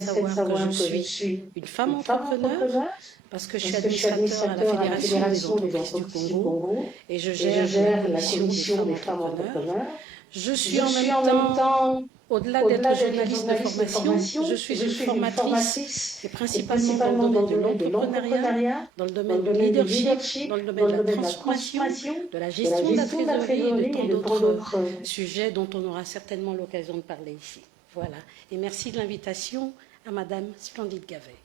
savoir que je suis une femme entrepreneur, parce que je suis administrateur à la Fédération des entreprises du Congo et je gère la commission des femmes entrepreneurs. Je suis en même temps, au-delà d'être journaliste de formation, je suis une formatrice, et principalement dans le domaine de l'entrepreneuriat, dans le domaine du leadership, dans le domaine de la transformation, de la gestion de la trésorerie et de tant d'autres sujets dont on aura certainement l'occasion de parler ici. Voilà. Et merci de l'invitation à Madame Splendide Gavet.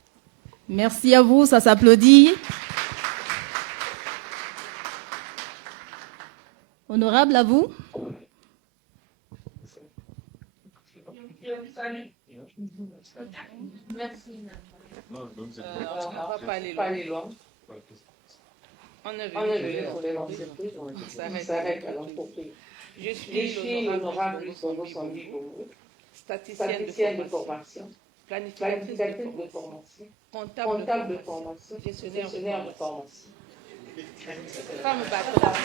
Merci à vous, ça s'applaudit. Honorable, à vous. Merci. On ne va pas aller loin. On est venu pour les entreprises, on s'arrête à l'entreprise. Je suis l'honorable Songo Sambi Bongo, statisticienne de formation, planificatrice de formation, comptable de formation, gestionnaire de formation. Femme battante.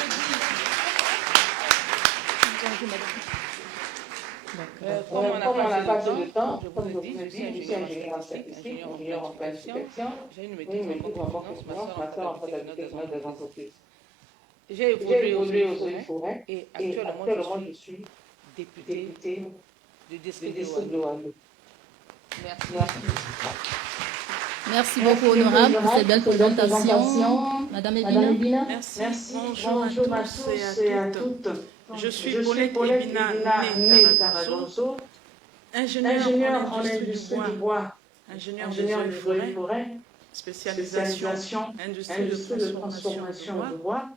Comme on n'a pas de temps, comme je vous ai dit, je suis ingénieur en statistique, ingénieur en planification, j'ai une maîtrise en finance, ma soeur en comptabilité des entreprises. J'ai évolué aux Eaux-et-Forêts et actuellement je suis députée du district de Ouaglou. Merci. Merci beaucoup, honorable, pour cette belle présentation. Madame Ebina. Merci. Bonjour à tous et à toutes. Je suis Paulette Ebina née Taragonso, ingénieure en industrie du bois, ingénieure des eaux et forêts, spécialisation industrie de transformation du bois.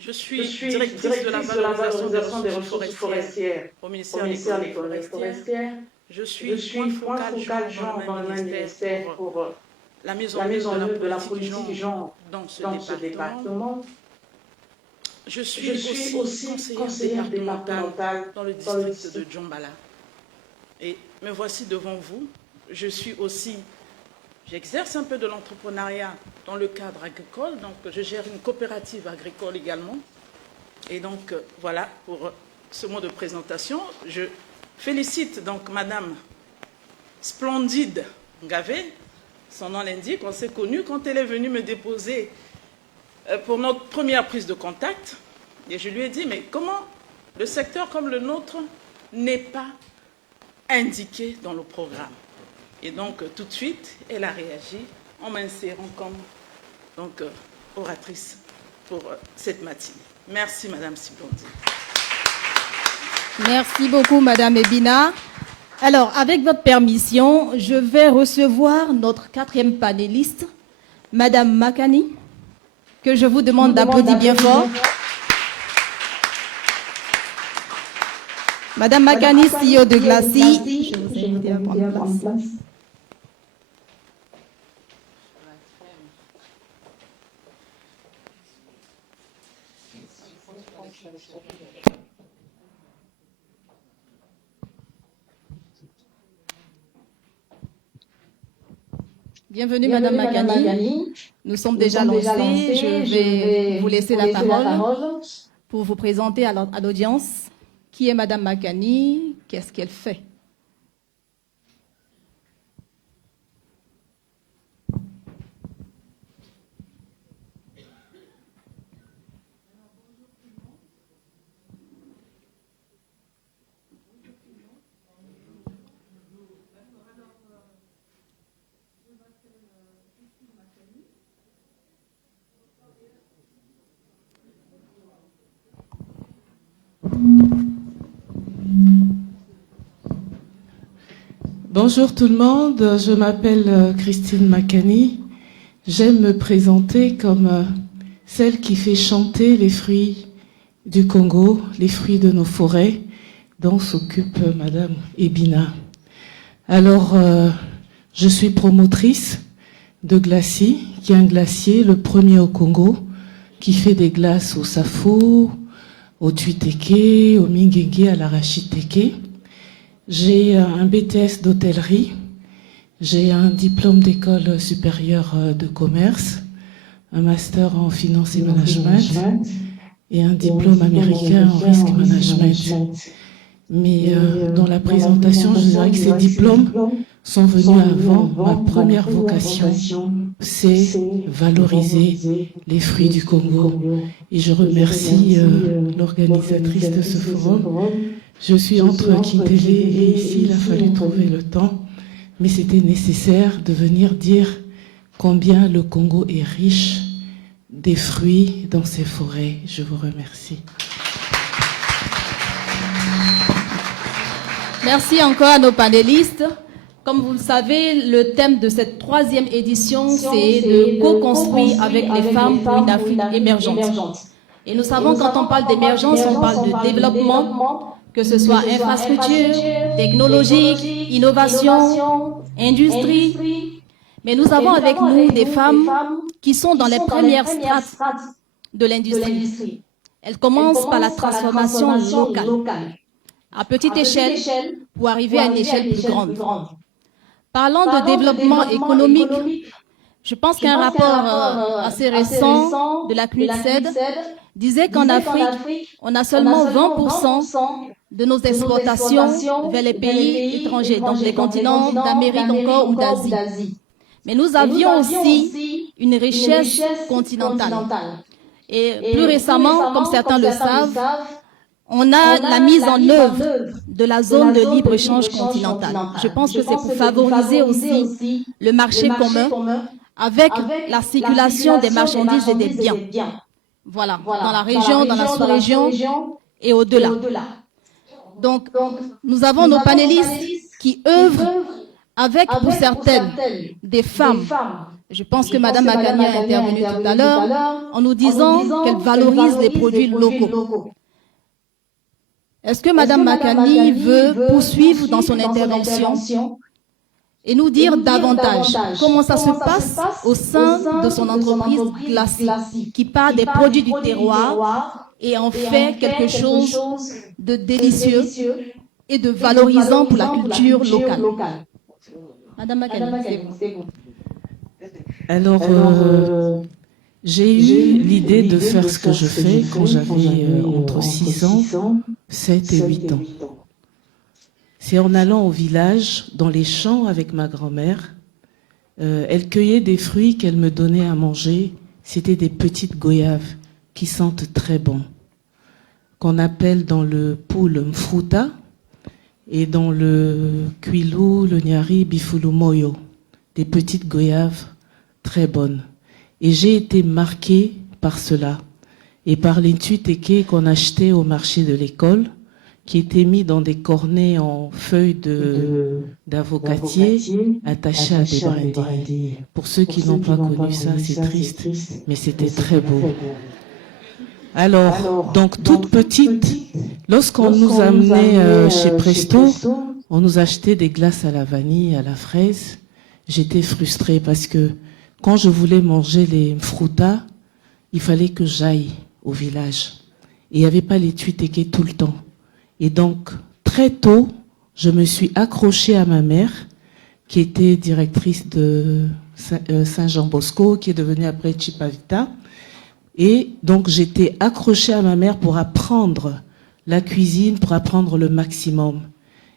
Je suis directrice de la valorisation des ressources forestières au ministère des Économies forestières. Je suis point focal genre dans le ministère pour la mise en œuvre de la politique genre dans ce département. Je suis aussi conseillère départementale dans le district de Djombala. Et me voici devant vous. J'exerce un peu de l'entrepreneuriat dans le cadre agricole, donc je gère une coopérative agricole également. Et donc voilà pour ce mot de présentation. Je félicite donc Madame Splendide Gavet, son nom l'indique, on s'est connus quand elle est venue me déposer pour notre première prise de contact. Et je lui ai dit, mais comment le secteur comme le nôtre n'est pas indiqué dans le programme? Et donc tout de suite, elle a réagi en m'insérant comme oratrice pour cette matinée. Merci Madame Splendide. Merci beaucoup, Madame Ebina. Alors, avec votre permission, je vais recevoir notre 4e panéliste, Madame Makani, que je vous demande d'applaudir bien fort. Madame Makani, CEO de Glacis, je vous invite à prendre place. Bienvenue, Madame Makani. Nous sommes déjà lancés. Je vais vous laisser la parole pour vous présenter à l'audience. Qui est Madame Makani? Qu'est-ce qu'elle fait? Bonjour tout le monde, je m'appelle Christine Makani. J'aime me présenter comme celle qui fait chanter les fruits du Congo, les fruits de nos forêts, dont s'occupe Madame Ebina. Alors, je suis promotrice de Glacis, qui est un glacier, le premier au Congo, qui fait des glaces au Safo, au Tuiteke, au Mingenge, à l'Arachiteke. J'ai un BTS d'hôtellerie, j'ai un diplôme d'école supérieure de commerce, un master en finance et management et un diplôme américain en risk management. Mais dans la présentation, je dirais que ces diplômes sont venus avant. Ma première vocation, c'est valoriser les fruits du Congo. Et je remercie l'organisatrice de ce forum. Je suis entre Kintélé et ici, il a fallu trouver le temps, mais c'était nécessaire de venir dire combien le Congo est riche des fruits dans ses forêts. Je vous remercie. Merci encore à nos panélistes. Comme vous le savez, le thème de cette 3e édition, c'est de co-construire avec les femmes pour une Afrique émergente. Et nous savons, quand on parle d'émergence, on parle de développement, que ce soit infrastructure, technologique, innovation, industrie. Mais nous avons avec nous des femmes qui sont dans les premières strates de l'industrie. Elles commencent par la transformation locale, à petite échelle, pour arriver à une échelle plus grande. Parlant de développement économique, je pense qu'un rapport assez récent de la CNUDSED disait qu'en Afrique, on a seulement 20% de nos exportations vers les pays étrangers, donc les continents d'Amérique encore ou d'Asie. Mais nous avions aussi une richesse continentale. Et plus récemment, comme certains le savent, on a la mise en œuvre de la zone de libre-échange continentale. Je pense que c'est pour favoriser aussi le marché commun avec la circulation des marchandises et des biens. Voilà, dans la région, dans la sous-région et au-delà. Donc, nous avons nos panélistes qui œuvrent avec, pour certaines, des femmes. Je pense que Mme Makani a intervenu tout à l'heure en nous disant qu'elle valorise les produits locaux. Est-ce que Mme Makani veut poursuivre dans son intervention et nous dire davantage comment ça se passe au sein de son entreprise Glacy, qui part des produits du terroir et en fait quelque chose de délicieux et de valorisant pour la culture locale. Mme Makani, c'est vous. Alors, j'ai eu l'idée de faire ce que je fais quand j'avais entre 6 ans, 7 et 8 ans. C'est en allant au village, dans les champs avec ma grand-mère. Elle cueillait des fruits qu'elle me donnait à manger. C'était des petites goyaves qui sentent très bon, qu'on appelle dans le poule mfruta et dans le kuilu, le nyari, bifulu moyo. Des petites goyaves très bonnes. Et j'ai été marquée par cela et par les tuiteke qu'on achetait au marché de l'école, qui étaient mis dans des cornets en feuilles d'avocatier attachés à des brindilles. Pour ceux qui n'ont pas connu ça, c'est triste, mais c'était très beau. Alors, donc toute petite, lorsqu'on nous amenait chez Presto, on nous achetait des glaces à la vanille, à la fraise. J'étais frustrée parce que quand je voulais manger les mfruta, il fallait que j'aille au village. Et il n'y avait pas les tuiteke tout le temps. Et donc, très tôt, je me suis accrochée à ma mère, qui était directrice de Saint-Jean-Bosco, qui est devenue après Chipavita. Et donc, j'étais accrochée à ma mère pour apprendre la cuisine, pour apprendre le maximum.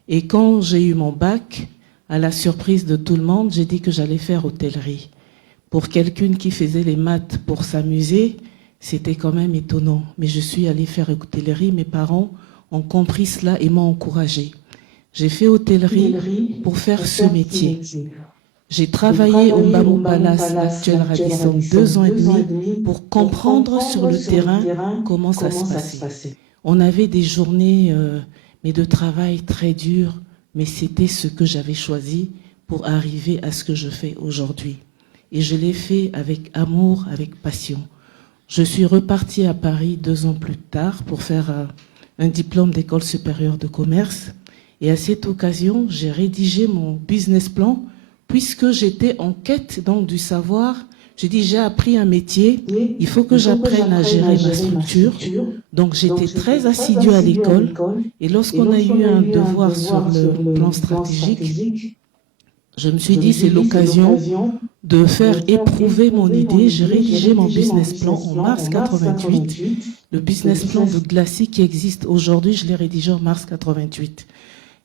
Et quand j'ai eu mon bac, à la surprise de tout le monde, j'ai dit que j'allais faire hôtellerie. Pour quelqu'un qui faisait les maths pour s'amuser, c'était quand même étonnant. Mais je suis allée faire hôtellerie. Mes parents ont compris cela et m'ont encouragée. J'ai fait hôtellerie pour faire ce métier. J'ai travaillé au Mbamou Palace, l'actuel Radisson, 2 ans et demi pour comprendre sur le terrain comment ça se passait. On avait des journées mais de travail très dures, mais c'était ce que j'avais choisi pour arriver à ce que je fais aujourd'hui. Et je l'ai fait avec amour, avec passion. Je suis repartie à Paris 2 ans plus tard pour faire un diplôme d'école supérieure de commerce. Et à cette occasion, j'ai rédigé mon business plan puisque j'étais en quête donc du savoir. J'ai dit, j'ai appris un métier, il faut que j'apprenne à gérer ma structure. Donc j'étais très assidue à l'école. Et lorsqu'on a eu un devoir sur le plan stratégique, je me suis dit, c'est l'occasion de faire éprouver mon idée. J'ai rédigé mon business plan en mars 88. Le business plan de Glacy qui existe aujourd'hui, je l'ai rédigé en mars 88.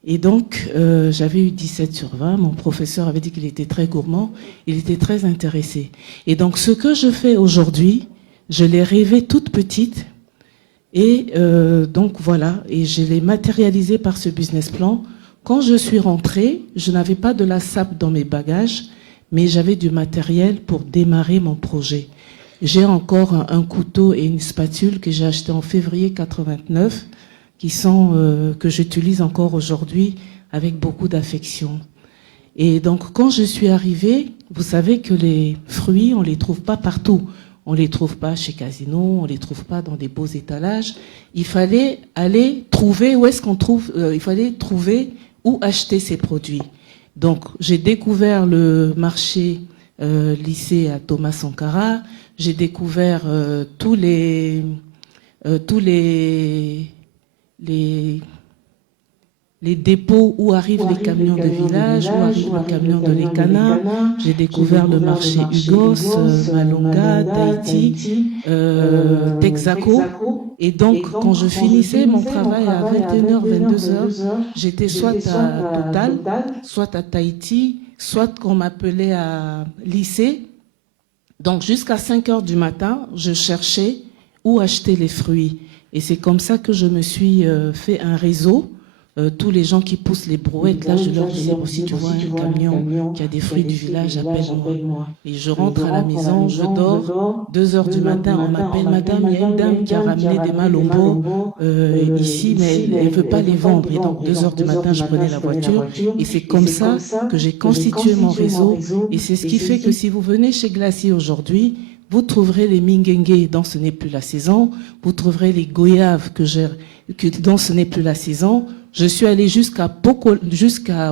Et donc, j'avais eu 17 sur 20. Mon professeur avait dit qu'il était très gourmand. Il était très intéressé. Et donc, ce que je fais aujourd'hui, je l'ai rêvé toute petite. Et donc, voilà. Et je l'ai matérialisé par ce business plan. Quand je suis rentrée, je n'avais pas de la SAP dans mes bagages, mais j'avais du matériel pour démarrer mon projet. J'ai encore un couteau et une spatule que j'ai acheté en février 89, que j'utilise encore aujourd'hui avec beaucoup d'affection. Et donc, quand je suis arrivée, vous savez que les fruits, on les trouve pas partout. On les trouve pas chez Casino, on les trouve pas dans des beaux étalages. Il fallait aller trouver où est-ce qu'on trouve, il fallait trouver où acheter ces produits. Donc, j'ai découvert le marché lycée à Thomas Sankara. J'ai découvert tous les dépôts où arrivent les camions de village, où arrive le camion de l'Ekana. J'ai découvert le marché Hugos, Malonga, Tahiti, Texaco. Et donc, quand je finissais mon travail à 21h, 22h, j'étais soit à Total, soit à Tahiti, soit qu'on m'appelait à lycée. Donc, jusqu'à 5h du matin, je cherchais où acheter les fruits. Et c'est comme ça que je me suis fait un réseau. Tous les gens qui poussent les brouettes, là, je leur disais, si tu vois un camion qui a des fruits du village, appelle-moi. Et je rentre à la maison, je dors, 2h du matin, on m'appelle, madame, il y a une dame qui a ramené des malongos ici, mais elle ne veut pas les vendre. Et donc, 2h du matin, je prenais la voiture. Et c'est comme ça que j'ai constitué mon réseau. Et c'est ce qui fait que si vous venez chez Glacier aujourd'hui, vous trouverez les minguengue dont ce n'est plus la saison. Vous trouverez les goyaves dont ce n'est plus la saison. Je suis allée jusqu'à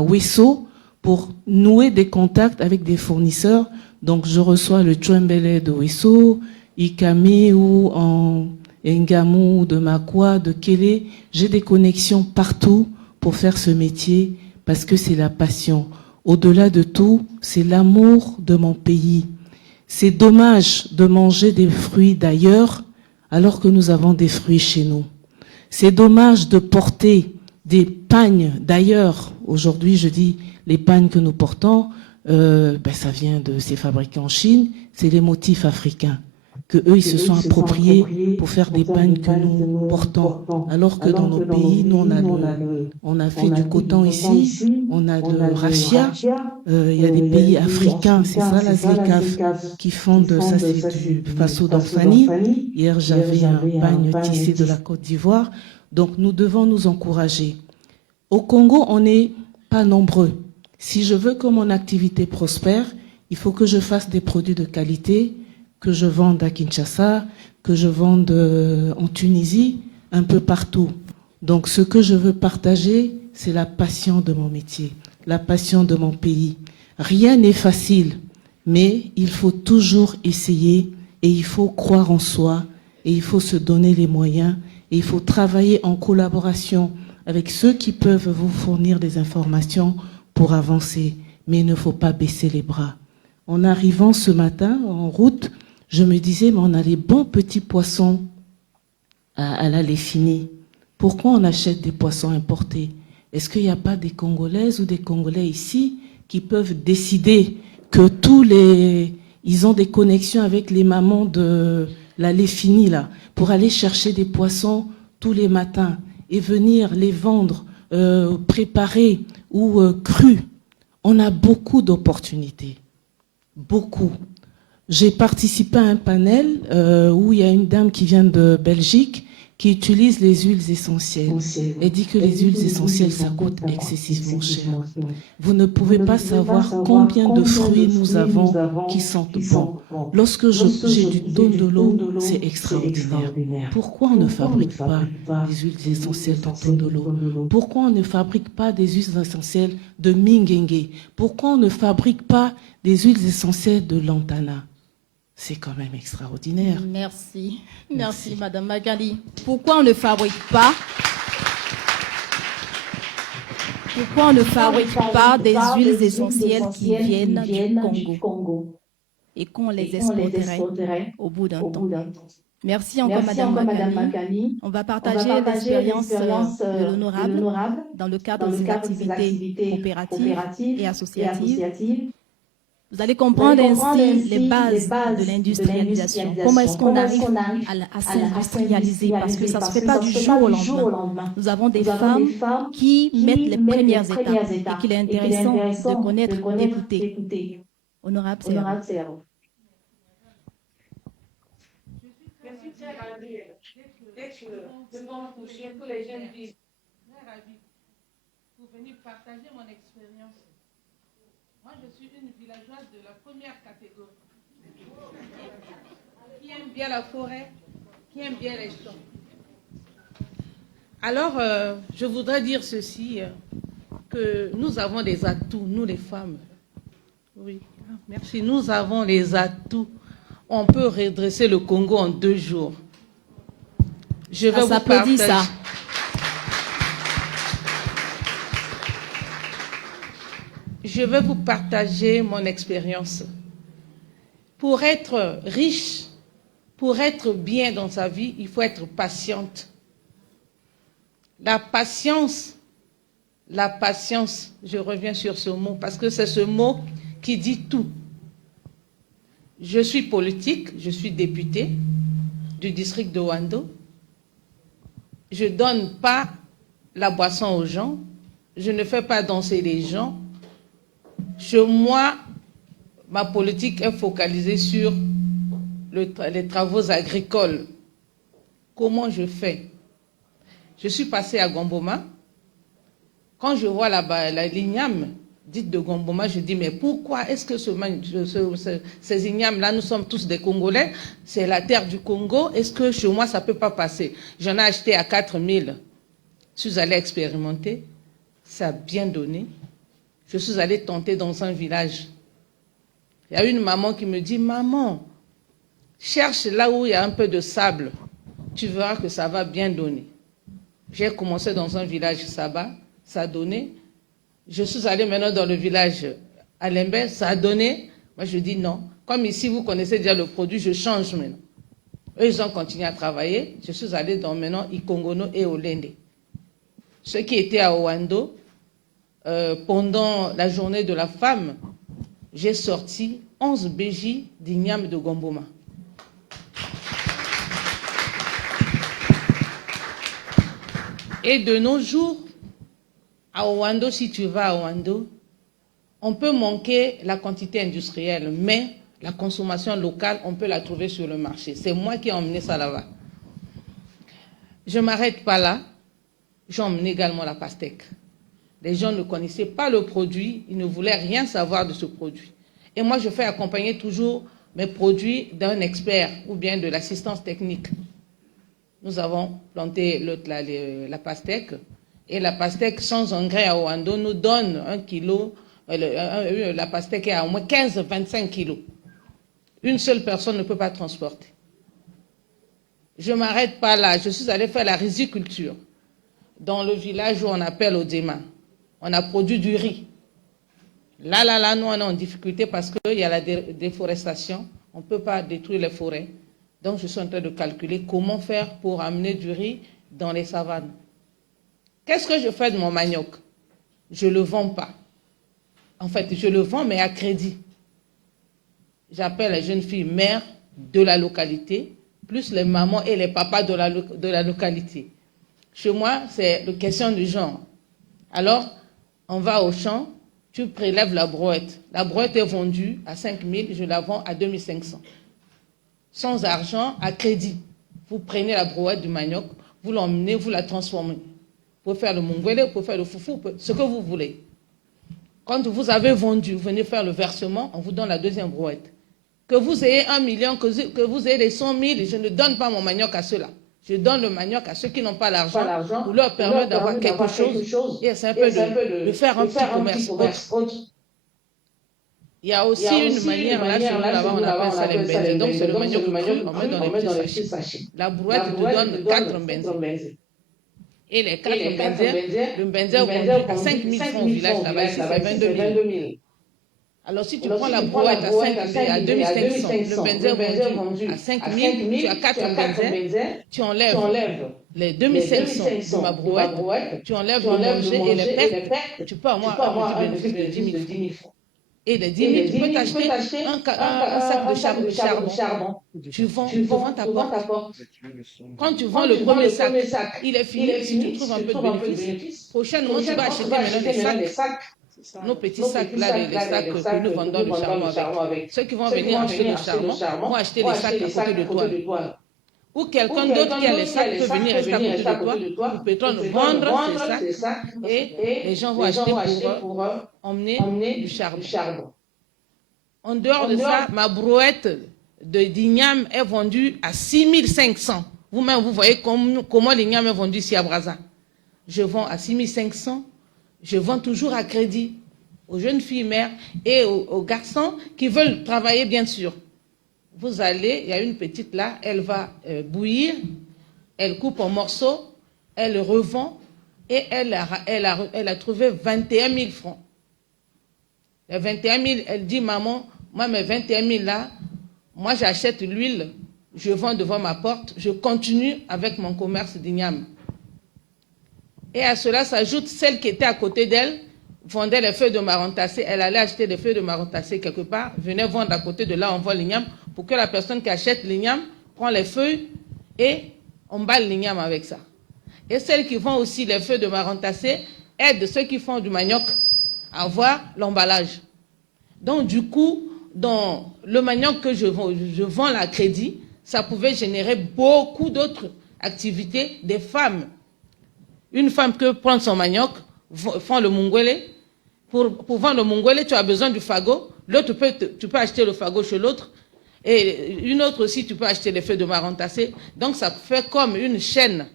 Wesso pour nouer des contacts avec des fournisseurs. Donc, je reçois le Chouembele de Wesso, Ikami ou en Ngamu, de Makwa, de Kélé. J'ai des connexions partout pour faire ce métier parce que c'est la passion. Au-delà de tout, c'est l'amour de mon pays. C'est dommage de manger des fruits d'ailleurs alors que nous avons des fruits chez nous. C'est dommage de porter des pagnes d'ailleurs. Aujourd'hui, je dis les pagnes que nous portons, ça vient de ces fabriqués en Chine. C'est les motifs africains que eux ils se sont appropriés pour faire des pagnes que nous portons. Alors que dans nos pays, nous on a fait du coton ici, on a de raffia. Il y a des pays africains, c'est ça la ZLECAF qui font de ça, c'est du faso d'Anfani. Hier j'avais un pagne tissé de la Côte d'Ivoire. Donc, nous devons nous encourager. Au Congo, on n'est pas nombreux. Si je veux que mon activité prospère, il faut que je fasse des produits de qualité, que je vende à Kinshasa, que je vende en Tunisie, un peu partout. Donc, ce que je veux partager, c'est la passion de mon métier, la passion de mon pays. Rien n'est facile, mais il faut toujours essayer et il faut croire en soi et il faut se donner les moyens. Et il faut travailler en collaboration avec ceux qui peuvent vous fournir des informations pour avancer. Mais il ne faut pas baisser les bras. En arrivant ce matin en route, je me disais, mais on a les bons petits poissons à la Léfini. Pourquoi on achète des poissons importés? Est-ce qu'il n'y a pas des Congolaises ou des Congolais ici qui peuvent décider que ils ont des connexions avec les mamans de la Léfini, là, pour aller chercher des poissons tous les matins et venir les vendre préparés ou crus. On a beaucoup d'opportunités. Beaucoup. J'ai participé à un panel où il y a une dame qui vient de Belgique qui utilise les huiles essentielles. Elle dit que les huiles essentielles, ça coûte excessivement cher. Vous ne pouvez pas savoir combien de fruits nous avons qui sentent bon. Lorsque j'ai du tondolo, c'est extraordinaire. Pourquoi on ne fabrique pas des huiles essentielles de tondolo? Pourquoi on ne fabrique pas des huiles essentielles de minguengue? Pourquoi on ne fabrique pas des huiles essentielles de lantana? C'est quand même extraordinaire. Merci, Madame Magali. Pourquoi on ne fabrique pas des huiles essentielles qui viennent du Congo et qu'on les exporterait au bout d'un temps? Merci encore, Madame Makani. On va partager l'expérience de l'honorable dans le cadre de ses activités coopératives et associatives. Vous allez comprendre ainsi les bases de l'industrialisation. Comment est-ce qu'on arrive à s'industrialiser? Parce que ça ne se fait pas du jour au lendemain. Nous avons des femmes qui mettent les premières étapes et qu'il est intéressant de connaître, d'écouter. Honorable, c'est à vous. Pour venir partager mon expérience. Moi, je suis une villageoise de la première catégorie qui aime bien la forêt, qui aime bien les champs. Alors, je voudrais dire ceci, que nous avons des atouts, nous les femmes. Oui, merci. Nous avons les atouts. On peut redresser le Congo en 2 jours. Je vais vous partager. Ça. Je vais vous partager mon expérience. Pour être riche, pour être bien dans sa vie, il faut être patiente. La patience, je reviens sur ce mot, parce que c'est ce mot qui dit tout. Je suis politique, je suis députée du district de Ouando. Je ne donne pas la boisson aux gens, je ne fais pas danser les gens. Chez moi, ma politique est focalisée sur les travaux agricoles. Comment je fais? Je suis passée à Gomboma. Quand je vois la l'igname dite de Gomboma, je dis, mais pourquoi est-ce que ces ignames-là, nous sommes tous des Congolais, c'est la terre du Congo, est-ce que chez moi, ça ne peut pas passer? J'en ai acheté à 4 000. Je suis allée expérimenter. Ça a bien donné. Je suis allée tenter dans un village. Il y a une maman qui me dit, maman, cherche là où il y a un peu de sable. Tu verras que ça va bien donner. J'ai commencé dans un village Saba, ça a donné. Je suis allée maintenant dans le village Alembe, ça a donné. Moi, je dis non. Comme ici, vous connaissez déjà le produit, je change maintenant. Eux, ils ont continué à travailler. Je suis allée dans maintenant Ikongono et Olende. Ceux qui étaient à Ouando, pendant la journée de la femme, j'ai sorti 11 bégies d'igname de Gomboma. Et de nos jours, à Ouando, si tu vas à Ouando, on peut manquer la quantité industrielle, mais la consommation locale, on peut la trouver sur le marché. C'est moi qui ai emmené ça là-bas. Je ne m'arrête pas là. J'ai emmené également la pastèque. Les gens ne connaissaient pas le produit, ils ne voulaient rien savoir de ce produit. Et moi, je fais accompagner toujours mes produits d'un expert ou bien de l'assistance technique. Nous avons planté la pastèque, et la pastèque sans engrais à Ouando nous donne 1 kilo, la pastèque est à au moins 15-25 kilos. Une seule personne ne peut pas transporter. Je ne m'arrête pas là, je suis allée faire la riziculture dans le village où on appelle Odema. On a produit du riz. Là, nous, on est en difficulté parce qu'il y a la déforestation. On ne peut pas détruire les forêts. Donc, je suis en train de calculer comment faire pour amener du riz dans les savanes. Qu'est-ce que je fais de mon manioc? Je ne le vends pas. En fait, je le vends, mais à crédit. J'appelle les jeunes filles mères de la localité, plus les mamans et les papas de la localité. Chez moi, c'est la question du genre. Alors, on va au champ, tu prélèves la brouette. La brouette est vendue à 5 000, je la vends à 2 500. Sans argent, à crédit. Vous prenez la brouette du manioc, vous l'emmenez, vous la transformez. Vous pouvez faire le mongolais, vous pouvez faire le foufou, ce que vous voulez. Quand vous avez vendu, vous venez faire le versement, on vous donne la deuxième brouette. Que vous ayez 1 million, que vous ayez les 100 000, je ne donne pas mon manioc à ceux-là. Je donne le manioc à ceux qui n'ont pas l'argent pour leur permettre d'avoir quelque chose et c'est un peu de faire un petit commerce. Il y a aussi une manière, là, chez nous, là-bas, on appelle ça les mbenzé. Donc, c'est le manioc cru, on met dans les petits sachets. La brouette te donne 4 mbenzé. Et les 4 mbenzé, le mbenzé est vendu à 5 000 francs au village là-bas, ici, c'est 22 000. Alors, si tu prends la brouette à 2500, le benzène vendu à 5000, tu as 4 benzènes, tu enlèves les 2500 de ma brouette, tu enlèves le manger et les pertes, tu peux avoir un bénéfice de 10 000 francs. Et les 10 000, tu peux t'acheter un sac de charbon. Tu vends ta porte. Quand tu vends le premier sac, il est fini. Si tu trouves un peu de bénéfice, prochainement, tu vas acheter maintenant des sacs. Nos petits sacs, là, les sacs que nous vendons le charbon avec. Ceux qui vont venir acheter le charbon vont acheter les sacs à côté de toi. Ou quelqu'un d'autre qui a les sacs peut venir rester à côté de toi. Nous peut vendre ces sacs et les gens vont acheter pour emmener du charbon. En dehors de ça, ma brouette de d'igname est vendue à 6500. Vous-même, vous voyez comment l'igname est vendu ici à Brazza. Je vends à 6500. Je vends toujours à crédit aux jeunes filles mères et aux garçons qui veulent travailler, bien sûr. Vous allez, il y a une petite là, elle va bouillir, elle coupe en morceaux, elle revend et elle a trouvé 21 000 francs. Les 21 000, elle dit, maman, moi mes 21 000 là, moi j'achète l'huile, je vends devant ma porte, je continue avec mon commerce d'igname. Et à cela s'ajoute celle qui était à côté d'elle, vendait les feuilles de marron tassé. Elle allait acheter des feuilles de marron tassé quelque part, venait vendre à côté de là, on vend l'igname, pour que la personne qui achète l'igname prend les feuilles et emballe l'igname avec ça. Et celle qui vend aussi les feuilles de marron tassé aide ceux qui font du manioc à avoir l'emballage. Donc du coup, dans le manioc que je vends à crédit, ça pouvait générer beaucoup d'autres activités des femmes. Une femme peut prendre son manioc, font le mungwele. Pour vendre le mungwele, tu as besoin du fagot. L'autre, tu peux acheter le fagot chez l'autre. Et une autre aussi, tu peux acheter les feuilles de marron tassé. Donc, ça fait comme une chaîne.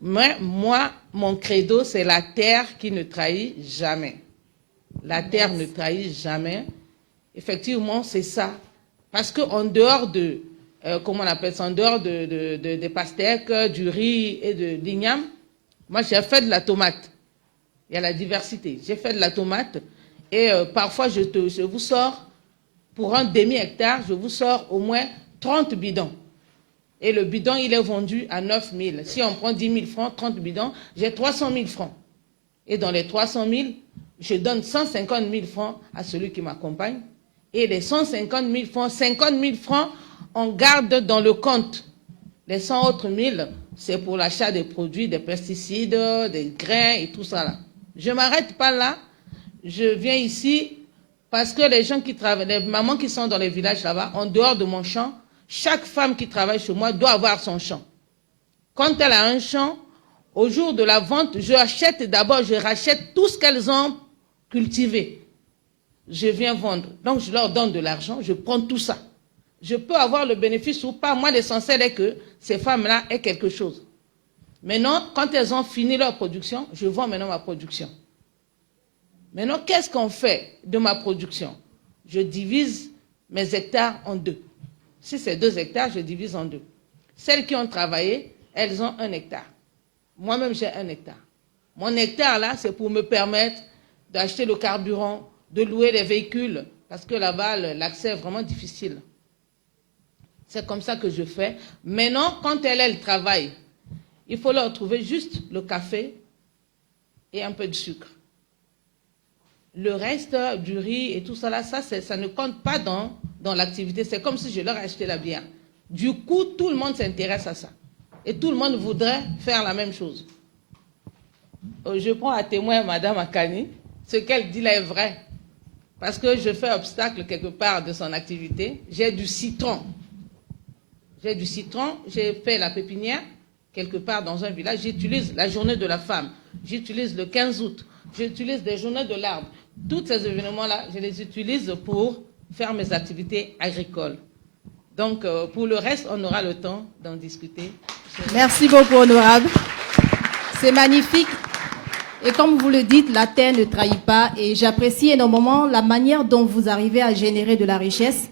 Mais moi, mon credo, c'est la terre qui ne trahit jamais. La terre ne trahit jamais. Effectivement, c'est ça. Parce qu'en dehors de... comment on appelle ça, en dehors des pastèques, du riz et de l'igname, moi j'ai fait de la tomate. Il y a la diversité. J'ai fait de la tomate et parfois je vous sors, pour un demi-hectare, je vous sors au moins 30 bidons. Et le bidon, il est vendu à 9 000. Si on prend 10 000 francs, 30 bidons, j'ai 300 000 francs. Et dans les 300 000, je donne 150 000 francs à celui qui m'accompagne. Et les 150 000 francs, 50 000 francs, on garde dans le compte. Les 100 autres 1000, c'est pour l'achat des produits, des pesticides, des grains et tout ça là. Je ne m'arrête pas là. Je viens ici parce que les gens qui travaillent, les mamans qui sont dans les villages là-bas, en dehors de mon champ, chaque femme qui travaille chez moi doit avoir son champ. Quand elle a un champ, au jour de la vente, je rachète tout ce qu'elles ont cultivé. Je viens vendre. Donc je leur donne de l'argent, je prends tout ça. Je peux avoir le bénéfice ou pas. Moi, l'essentiel est que ces femmes-là aient quelque chose. Maintenant, quand elles ont fini leur production, je vends maintenant ma production. Maintenant, qu'est-ce qu'on fait de ma production? Je divise mes hectares en deux. Si c'est 2 hectares, je divise en deux. Celles qui ont travaillé, elles ont 1 hectare. Moi-même, j'ai 1 hectare. Mon hectare, là, c'est pour me permettre d'acheter le carburant, de louer les véhicules, parce que là-bas, l'accès est vraiment difficile. C'est comme ça que je fais. Maintenant, quand elles travaillent, il faut leur trouver juste le café et un peu de sucre. Le reste du riz et tout ça, là, ça ne compte pas dans l'activité. C'est comme si je leur achetais la bière. Du coup, tout le monde s'intéresse à ça. Et tout le monde voudrait faire la même chose. Je prends à témoin Madame Akani. Ce qu'elle dit là est vrai. Parce que je fais obstacle quelque part de son activité. J'ai du citron. J'ai fait la pépinière quelque part dans un village. J'utilise la journée de la femme. J'utilise le 15 août. J'utilise des journées de l'arbre. Tous ces événements-là, je les utilise pour faire mes activités agricoles. Donc, pour le reste, on aura le temps d'en discuter. Merci beaucoup, honorable. C'est magnifique. Et comme vous le dites, la terre ne trahit pas. Et j'apprécie énormément la manière dont vous arrivez à générer de la richesse.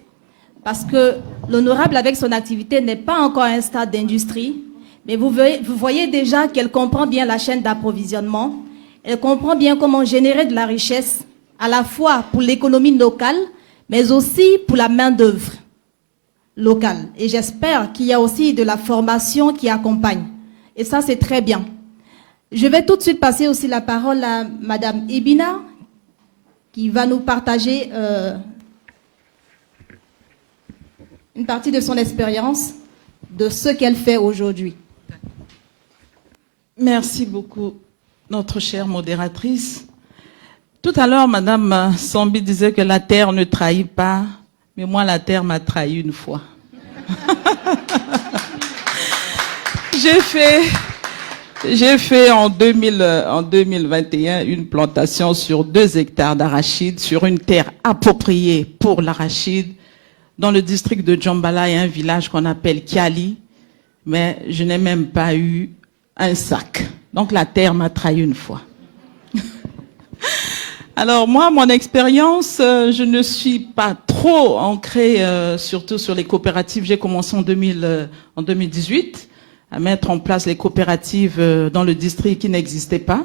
Parce que l'honorable, avec son activité, n'est pas encore à un stade d'industrie. Mais vous voyez déjà qu'elle comprend bien la chaîne d'approvisionnement. Elle comprend bien comment générer de la richesse à la fois pour l'économie locale, mais aussi pour la main-d'œuvre locale. Et j'espère qu'il y a aussi de la formation qui accompagne. Et ça, c'est très bien. Je vais tout de suite passer aussi la parole à Madame Ebina, qui va nous partager une partie de son expérience, de ce qu'elle fait aujourd'hui. Merci beaucoup, notre chère modératrice. Tout à l'heure, Madame Sambi disait que la terre ne trahit pas, mais moi, la terre m'a trahi une fois. J'ai fait en 2021 une plantation sur 2 hectares d'arachide, sur une terre appropriée pour l'arachide, dans le district de Djambala, il y a un village qu'on appelle Kiali, mais je n'ai même pas eu un sac. Donc la terre m'a trahi une fois. Alors moi, mon expérience, je ne suis pas trop ancrée, surtout sur les coopératives. J'ai commencé en 2018 à mettre en place les coopératives dans le district qui n'existaient pas.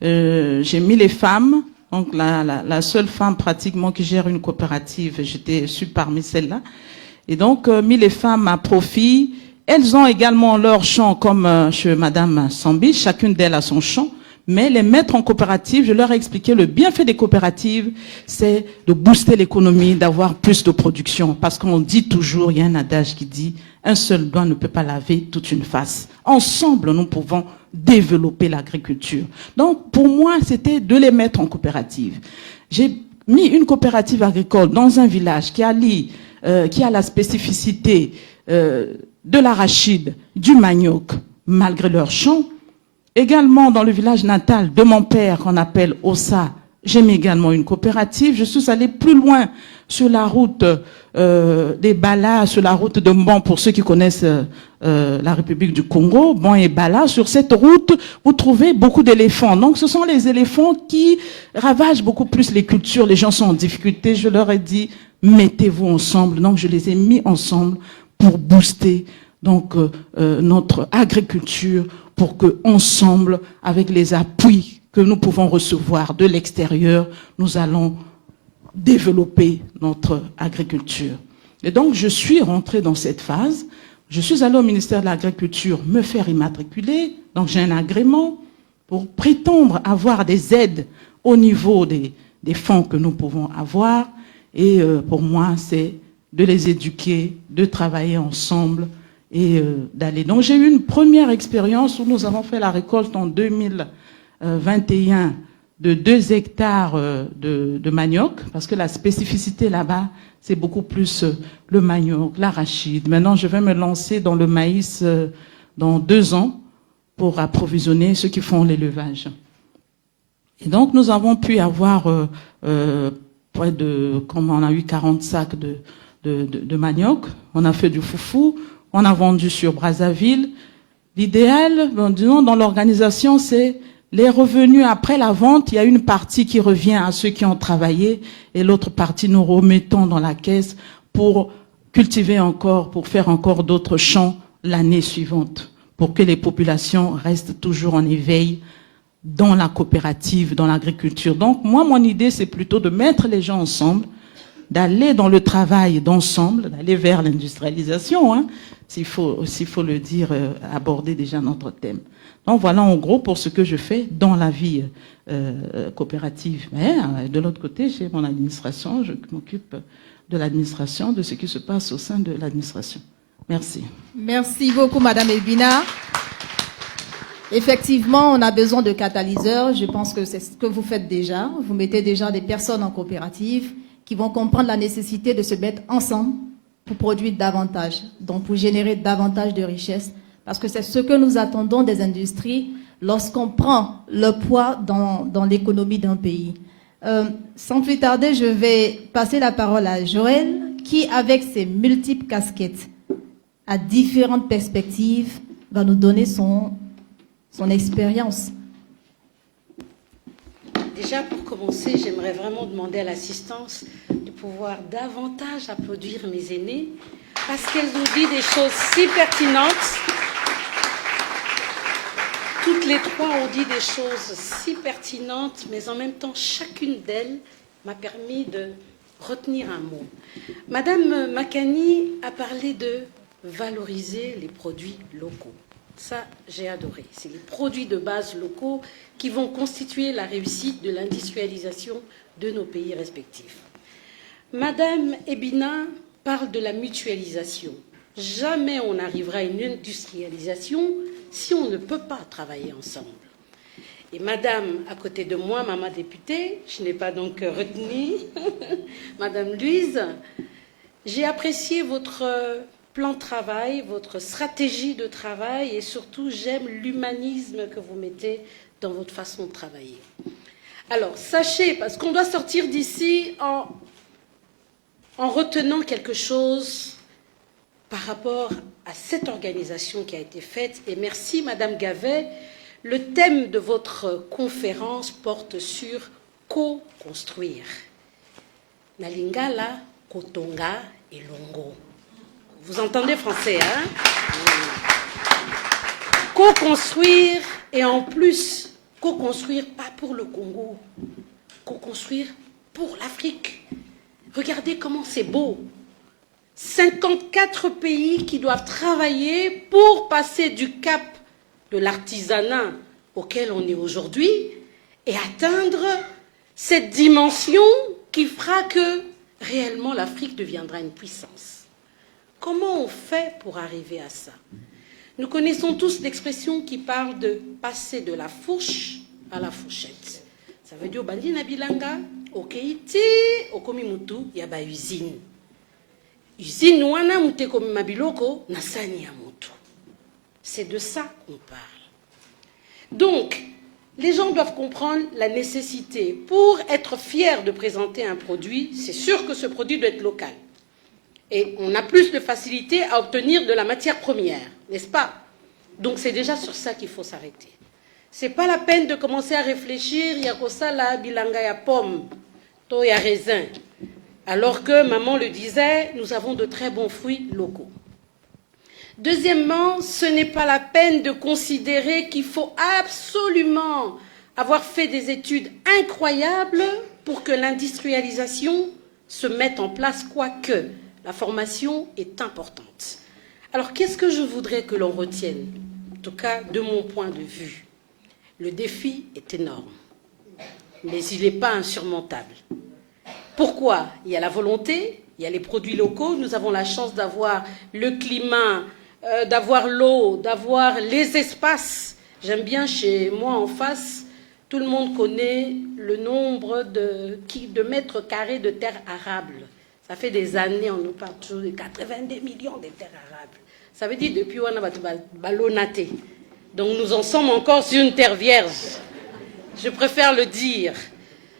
J'ai mis les femmes, donc la seule femme pratiquement qui gère une coopérative, je suis parmi celles-là. Et donc, mis les femmes à profit. Elles ont également leur champ comme chez Madame Sambi, chacune d'elles a son champ. Mais les mettre en coopérative, je leur ai expliqué le bienfait des coopératives, c'est de booster l'économie, d'avoir plus de production. Parce qu'on dit toujours, il y a un adage qui dit, un seul doigt ne peut pas laver toute une face. Ensemble, nous pouvons développer l'agriculture. Donc, pour moi, c'était de les mettre en coopérative. J'ai mis une coopérative agricole dans un village qui a la spécificité de l'arachide, du manioc, malgré leur champ. Également, dans le village natal de mon père, qu'on appelle Ossa, j'ai mis également une coopérative. Je suis allée plus loin sur la route des Bala, sur la route de Mbon, pour ceux qui connaissent la République du Congo, Mbon et Bala. Sur cette route, vous trouvez beaucoup d'éléphants. Donc, ce sont les éléphants qui ravagent beaucoup plus les cultures. Les gens sont en difficulté. Je leur ai dit, mettez-vous ensemble. Donc, je les ai mis ensemble pour booster donc notre agriculture, pour que ensemble, avec les appuis que nous pouvons recevoir de l'extérieur, nous allons développer notre agriculture. Et donc, je suis rentrée dans cette phase. Je suis allée au ministère de l'Agriculture me faire immatriculer. Donc, j'ai un agrément pour prétendre avoir des aides au niveau des fonds que nous pouvons avoir. Et pour moi, c'est de les éduquer, de travailler ensemble et d'aller. Donc, j'ai eu une première expérience où nous avons fait la récolte en 2021 de 2 hectares de manioc, parce que la spécificité là-bas, c'est beaucoup plus le manioc, l'arachide. Maintenant, je vais me lancer dans le maïs dans 2 ans pour approvisionner ceux qui font l'élevage. Et donc, nous avons pu avoir près de, comme on a eu 40 sacs de manioc, on a fait du foufou, on a vendu sur Brazzaville. L'idéal, disons, dans l'organisation, c'est les revenus après la vente. Il y a une partie qui revient à ceux qui ont travaillé et l'autre partie nous remettons dans la caisse pour cultiver encore, pour faire encore d'autres champs l'année suivante, pour que les populations restent toujours en éveil dans la coopérative, dans l'agriculture. Donc, moi, mon idée, c'est plutôt de mettre les gens ensemble, d'aller dans le travail d'ensemble, d'aller vers l'industrialisation, hein, s'il faut le dire, aborder déjà notre thème. Donc voilà en gros pour ce que je fais dans la vie coopérative. Mais de l'autre côté, j'ai mon administration, je m'occupe de l'administration, de ce qui se passe au sein de l'administration. Merci. Merci beaucoup, Madame Ebina. Effectivement, on a besoin de catalyseurs. Je pense que c'est ce que vous faites déjà. Vous mettez déjà des personnes en coopérative qui vont comprendre la nécessité de se mettre ensemble pour produire davantage, donc pour générer davantage de richesses, parce que c'est ce que nous attendons des industries lorsqu'on prend le poids dans l'économie d'un pays. Sans plus tarder, je vais passer la parole à Joël, qui, avec ses multiples casquettes, à différentes perspectives, va nous donner son expérience. Déjà, pour commencer, j'aimerais vraiment demander à l'assistance de pouvoir davantage applaudir mes aînés parce qu'elles nous disent des choses si pertinentes. Toutes les trois ont dit des choses si pertinentes, mais en même temps, chacune d'elles m'a permis de retenir un mot. Madame Makani a parlé de valoriser les produits locaux. Ça, j'ai adoré. C'est les produits de base locaux qui vont constituer la réussite de l'industrialisation de nos pays respectifs. Madame Ebina parle de la mutualisation. Jamais on n'arrivera à une industrialisation si on ne peut pas travailler ensemble. Et madame, à côté de moi, maman députée, je n'ai pas donc retenu, madame Louise, j'ai apprécié votre plan de travail, votre stratégie de travail et surtout, j'aime l'humanisme que vous mettez dans votre façon de travailler. Alors, sachez, parce qu'on doit sortir d'ici en retenant quelque chose par rapport à cette organisation qui a été faite. Et merci, Madame Gavet. Le thème de votre conférence porte sur co-construire. Nalingala, Kotonga et Longo. Vous entendez français, hein? Co-construire et en plus, co-construire pas pour le Congo, co-construire pour l'Afrique. Regardez comment c'est beau. 54 pays qui doivent travailler pour passer du cap de l'artisanat auquel on est aujourd'hui et atteindre cette dimension qui fera que réellement l'Afrique deviendra une puissance. Comment on fait pour arriver à ça? Nous connaissons tous l'expression qui parle de passer de la fourche à la fourchette. Ça veut dire bandi na bilanga, okeiti, okomi mutu, yaba usine. Usine wana mute komi mabiloko, nasani ya mutu. C'est de ça qu'on parle. Donc, les gens doivent comprendre la nécessité. Pour être fier de présenter un produit, c'est sûr que ce produit doit être local. Et on a plus de facilité à obtenir de la matière première, n'est-ce pas? Donc c'est déjà sur ça qu'il faut s'arrêter. Ce n'est pas la peine de commencer à réfléchir, il y a quoi ça là, bilanga ya pomme, to ya raisin. Alors que maman le disait, nous avons de très bons fruits locaux. Deuxièmement, ce n'est pas la peine de considérer qu'il faut absolument avoir fait des études incroyables pour que l'industrialisation se mette en place, quoique la formation est importante. Alors, qu'est-ce que je voudrais que l'on retienne? En tout cas, de mon point de vue, le défi est énorme, mais il n'est pas insurmontable. Pourquoi? Il y a la volonté, il y a les produits locaux, nous avons la chance d'avoir le climat, d'avoir l'eau, d'avoir les espaces. J'aime bien chez moi en face, tout le monde connaît le nombre de mètres carrés de terre arable. Ça fait des années, on nous parle toujours de 82 millions de terres arables. Ça veut dire depuis on a ballonnaté. Donc nous en sommes encore sur une terre vierge. Je préfère le dire.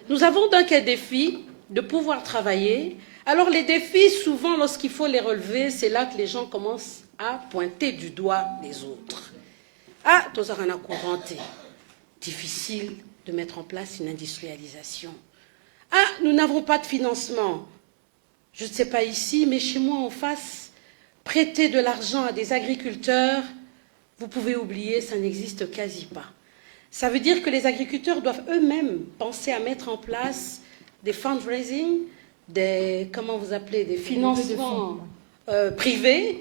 Nous avons donc un défi de pouvoir travailler. Alors les défis, souvent lorsqu'il faut les relever, c'est là que les gens commencent à pointer du doigt les autres. Ah, tozarana couranté. Difficile de mettre en place une industrialisation. Ah, nous n'avons pas de financement. Je ne sais pas ici, mais chez moi en face, prêter de l'argent à des agriculteurs, vous pouvez oublier, ça n'existe quasi pas. Ça veut dire que les agriculteurs doivent eux-mêmes penser à mettre en place des fundraising, des financements privés,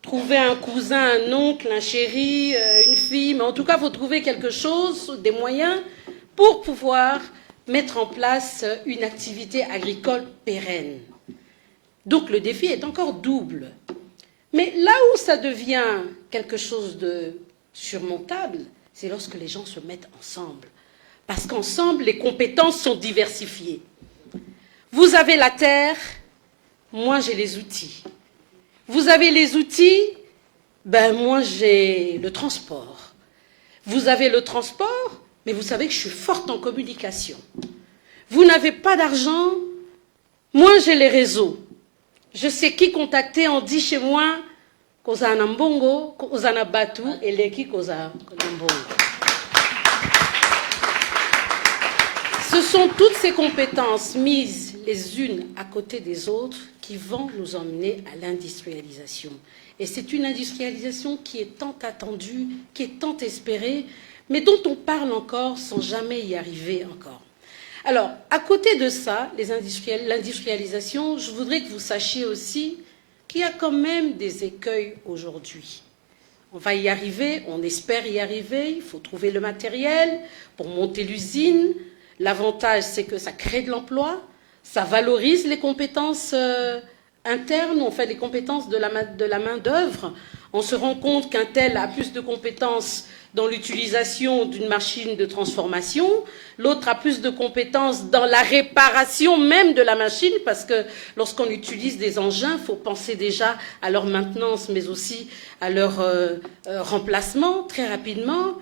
trouver un cousin, un oncle, un chéri, une fille, mais en tout cas, il faut trouver quelque chose, des moyens pour pouvoir mettre en place une activité agricole pérenne. Donc le défi est encore double. Mais là où ça devient quelque chose de surmontable, c'est lorsque les gens se mettent ensemble. Parce qu'ensemble, les compétences sont diversifiées. Vous avez la terre, moi j'ai les outils. Vous avez les outils, ben moi j'ai le transport. Vous avez le transport, mais vous savez que je suis forte en communication. Vous n'avez pas d'argent, moi j'ai les réseaux. Je sais qui contacter, on dit chez moi, Kozana Mbongo, Kozana Batu, et Leki Kozana Mbongo. Ce sont toutes ces compétences mises les unes à côté des autres qui vont nous emmener à l'industrialisation. Et c'est une industrialisation qui est tant attendue, qui est tant espérée, mais dont on parle encore sans jamais y arriver encore. Alors, à côté de ça, l'industrialisation, je voudrais que vous sachiez aussi qu'il y a quand même des écueils aujourd'hui. On va y arriver, on espère y arriver, il faut trouver le matériel pour monter l'usine. L'avantage, c'est que ça crée de l'emploi, ça valorise les compétences internes, on fait les compétences de la main-d'œuvre. On se rend compte qu'un tel a plus de compétences dans l'utilisation d'une machine de transformation, l'autre a plus de compétences dans la réparation même de la machine, parce que lorsqu'on utilise des engins, il faut penser déjà à leur maintenance, mais aussi à leur remplacement très rapidement.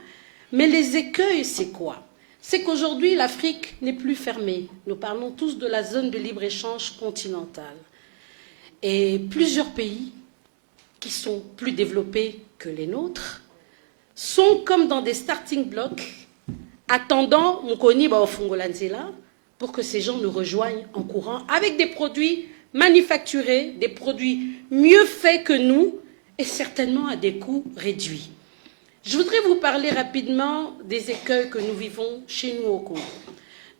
Mais les écueils, c'est quoi? C'est qu'aujourd'hui, l'Afrique n'est plus fermée. Nous parlons tous de la zone de libre-échange continentale. Et plusieurs pays qui sont plus développés que les nôtres sont comme dans des starting blocks, attendant pour que ces gens nous rejoignent en courant avec des produits manufacturés, des produits mieux faits que nous et certainement à des coûts réduits. Je voudrais vous parler rapidement des écueils que nous vivons chez nous au Congo.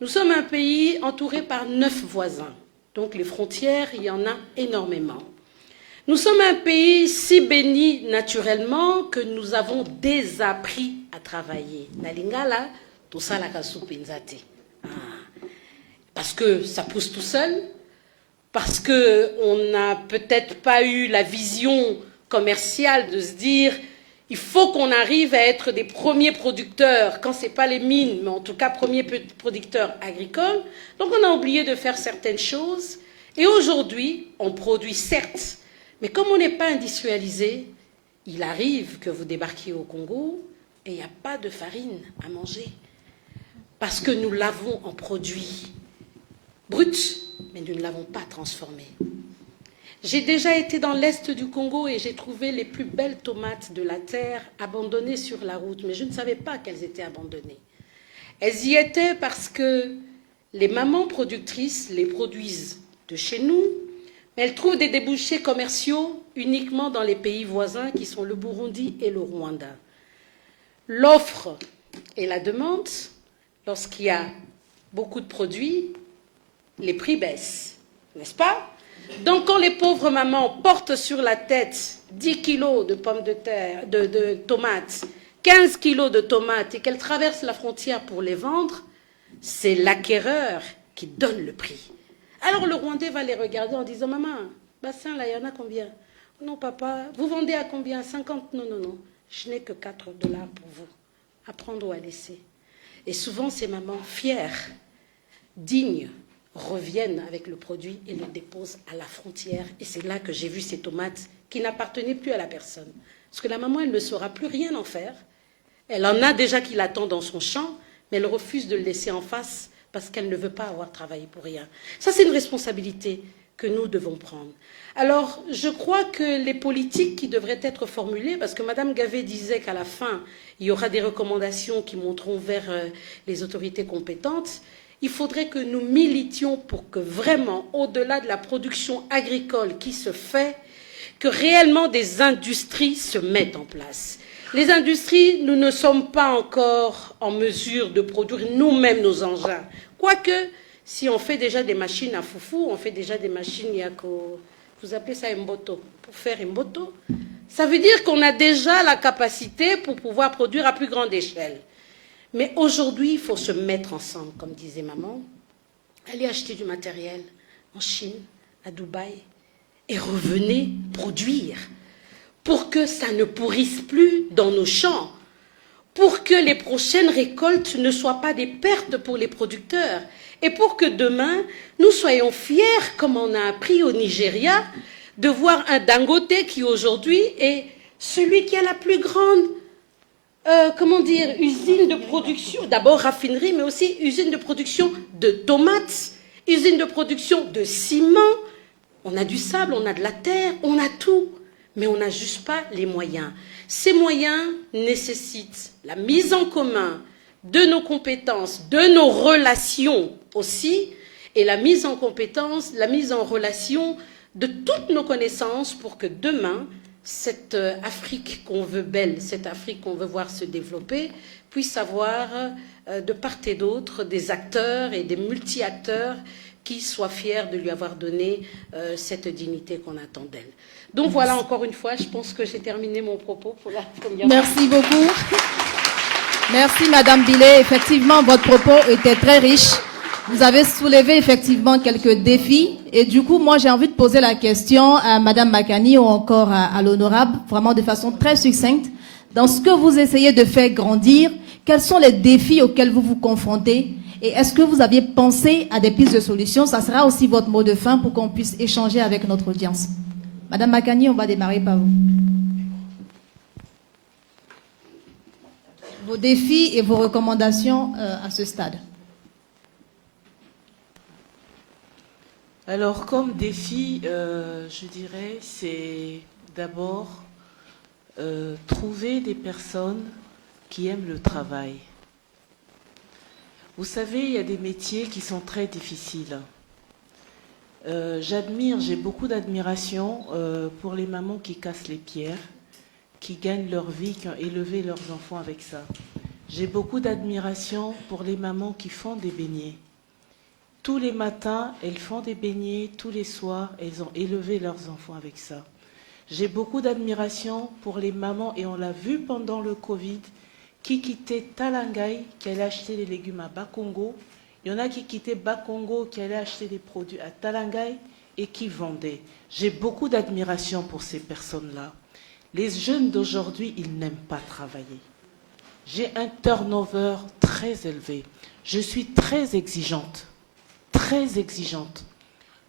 Nous sommes un pays entouré par 9 voisins, donc les frontières, il y en a énormément. Nous sommes un pays si béni naturellement que nous avons désappris à travailler. Parce que ça pousse tout seul, parce qu'on n'a peut-être pas eu la vision commerciale de se dire il faut qu'on arrive à être des premiers producteurs, quand ce n'est pas les mines, mais en tout cas premiers producteurs agricoles. Donc on a oublié de faire certaines choses. Et aujourd'hui, on produit certes, mais comme on n'est pas industrialisé, il arrive que vous débarquiez au Congo et il n'y a pas de farine à manger. Parce que nous l'avons en produit brut, mais nous ne l'avons pas transformé. J'ai déjà été dans l'est du Congo et j'ai trouvé les plus belles tomates de la terre abandonnées sur la route, mais je ne savais pas qu'elles étaient abandonnées. Elles y étaient parce que les mamans productrices les produisent de chez nous, mais elles trouvent des débouchés commerciaux uniquement dans les pays voisins qui sont le Burundi et le Rwanda. L'offre et la demande, lorsqu'il y a beaucoup de produits, les prix baissent, n'est-ce pas? Donc quand les pauvres mamans portent sur la tête 10 kilos de pommes de terre, de tomates, 15 kilos de tomates et qu'elles traversent la frontière pour les vendre, c'est l'acquéreur qui donne le prix. Alors le Rwandais va les regarder en disant « Maman, bassin là, il y en a combien ?»« Non papa, vous vendez à combien? 50 ? Non, non, non, je n'ai que 4 $ pour vous, à prendre ou à laisser. » Et souvent ces mamans fières, dignes, reviennent avec le produit et le déposent à la frontière. Et c'est là que j'ai vu ces tomates qui n'appartenaient plus à la personne. Parce que la maman, elle ne saura plus rien en faire. Elle en a déjà qui l'attend dans son champ, mais elle refuse de le laisser en face parce qu'elle ne veut pas avoir travaillé pour rien. Ça, c'est une responsabilité que nous devons prendre. Alors, je crois que les politiques qui devraient être formulées, parce que Mme Gavet disait qu'à la fin, il y aura des recommandations qui monteront vers les autorités compétentes, il faudrait que nous militions pour que vraiment, au-delà de la production agricole qui se fait, que réellement des industries se mettent en place. Les industries, nous ne sommes pas encore en mesure de produire nous-mêmes nos engins. Quoique, si on fait déjà des machines à foufou, on fait déjà des machines yako, vous appelez ça imboto, pour faire imboto, ça veut dire qu'on a déjà la capacité pour pouvoir produire à plus grande échelle. Mais aujourd'hui, il faut se mettre ensemble, comme disait maman, aller acheter du matériel en Chine, à Dubaï, et revenez produire pour que ça ne pourrisse plus dans nos champs, pour que les prochaines récoltes ne soient pas des pertes pour les producteurs, et pour que demain, nous soyons fiers, comme on a appris au Nigeria, de voir un Dangote qui aujourd'hui est celui qui a la plus grande usine de production, d'abord raffinerie, mais aussi usine de production de tomates, usine de production de ciment. On a du sable, on a de la terre, on a tout, mais on n'a juste pas les moyens. Ces moyens nécessitent la mise en commun de nos compétences, de nos relations aussi, et la mise en compétence, la mise en relation de toutes nos connaissances pour que demain, cette Afrique qu'on veut belle, cette Afrique qu'on veut voir se développer, puisse avoir de part et d'autre des acteurs et des multi-acteurs qui soient fiers de lui avoir donné cette dignité qu'on attend d'elle. Donc voilà, encore une fois, je pense que j'ai terminé mon propos pour la première fois. Merci beaucoup. Merci Madame Billet. Effectivement, votre propos était très riche. Vous avez soulevé effectivement quelques défis. Et du coup, moi, j'ai envie de poser la question à Madame Makani ou encore à l'honorable, vraiment de façon très succincte. Dans ce que vous essayez de faire grandir, quels sont les défis auxquels vous vous confrontez? Et est-ce que vous aviez pensé à des pistes de solutions? Ça sera aussi votre mot de fin pour qu'on puisse échanger avec notre audience. Madame Makani, on va démarrer par vous. Vos défis et vos recommandations à ce stade. Alors, comme défi, je dirais, c'est d'abord trouver des personnes qui aiment le travail. Vous savez, il y a des métiers qui sont très difficiles. J'ai beaucoup d'admiration pour les mamans qui cassent les pierres, qui gagnent leur vie, qui ont élevé leurs enfants avec ça. J'ai beaucoup d'admiration pour les mamans qui font des beignets. Tous les matins, elles font des beignets, tous les soirs, elles ont élevé leurs enfants avec ça. J'ai beaucoup d'admiration pour les mamans, et on l'a vu pendant le Covid, qui quittaient Talangaï, qui allaient acheter les légumes à Bakongo. Il y en a qui quittaient Bakongo, qui allaient acheter des produits à Talangaï et qui vendaient. J'ai beaucoup d'admiration pour ces personnes-là. Les jeunes d'aujourd'hui, ils n'aiment pas travailler. J'ai un turnover très élevé. Je suis très exigeante. Très exigeante.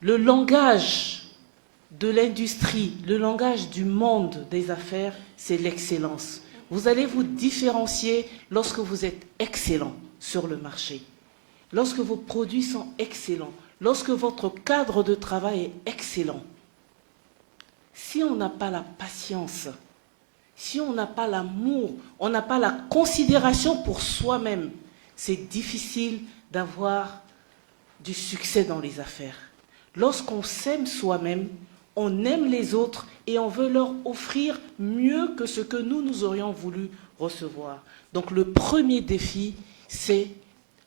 Le langage de l'industrie, le langage du monde des affaires, c'est l'excellence. Vous allez vous différencier lorsque vous êtes excellent sur le marché, lorsque vos produits sont excellents, lorsque votre cadre de travail est excellent. Si on n'a pas la patience, si on n'a pas l'amour, on n'a pas la considération pour soi-même, c'est difficile d'avoir du succès dans les affaires. Lorsqu'on s'aime soi-même, on aime les autres et on veut leur offrir mieux que ce que nous aurions voulu recevoir. Donc le premier défi, c'est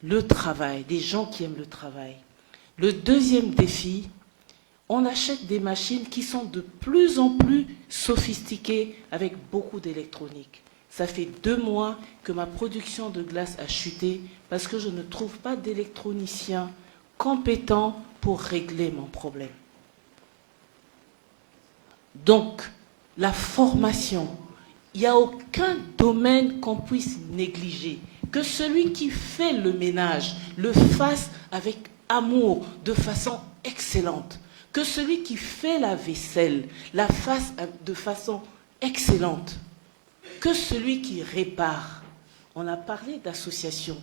le travail, des gens qui aiment le travail. Le deuxième défi, on achète des machines qui sont de plus en plus sophistiquées avec beaucoup d'électronique. Ça fait 2 mois que ma production de glace a chuté parce que je ne trouve pas d'électronicien compétent pour régler mon problème. Donc, la formation, il n'y a aucun domaine qu'on puisse négliger. Que celui qui fait le ménage le fasse avec amour, de façon excellente. Que celui qui fait la vaisselle la fasse de façon excellente. Que celui qui répare. On a parlé d'association.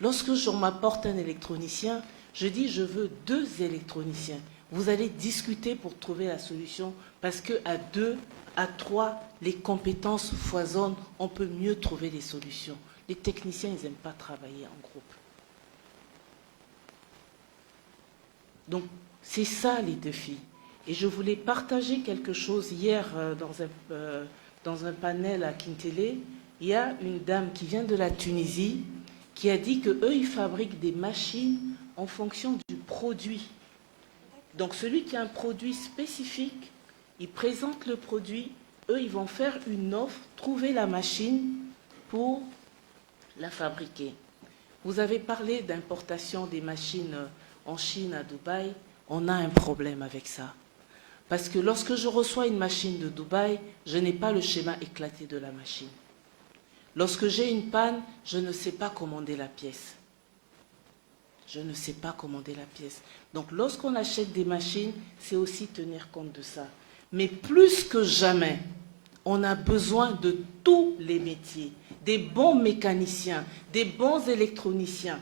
Lorsque je m'apporte un électronicien, je dis je veux 2 électroniciens. Vous allez discuter pour trouver la solution parce qu'à 2, à 3, les compétences foisonnent, on peut mieux trouver les solutions. Les techniciens, ils n'aiment pas travailler en groupe. Donc, c'est ça les défis. Et je voulais partager quelque chose hier dans un panel à Kintélé. Il y a une dame qui vient de la Tunisie qui a dit qu'eux, ils fabriquent des machines en fonction du produit. Donc, celui qui a un produit spécifique, il présente le produit, eux, ils vont faire une offre, trouver la machine pour la fabriquer. Vous avez parlé d'importation des machines en Chine, à Dubaï. On a un problème avec ça. Parce que lorsque je reçois une machine de Dubaï, je n'ai pas le schéma éclaté de la machine. Lorsque j'ai une panne, je ne sais pas commander la pièce. Je ne sais pas commander la pièce. Donc lorsqu'on achète des machines, c'est aussi tenir compte de ça. Mais plus que jamais, on a besoin de tous les métiers, des bons mécaniciens, des bons électroniciens,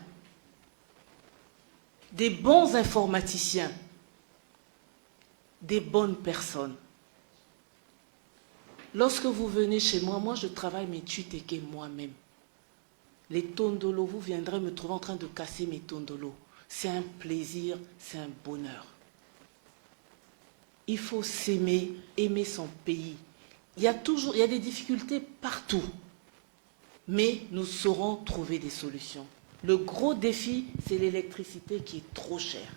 des bons informaticiens, des bonnes personnes. Lorsque vous venez chez moi, moi je travaille mes tuteke moi-même. Les tondolos, vous viendrez me trouver en train de casser mes tondolos. C'est un plaisir, c'est un bonheur. Il faut s'aimer, aimer son pays. il y a des difficultés partout. Mais nous saurons trouver des solutions. Le gros défi, c'est l'électricité qui est trop chère.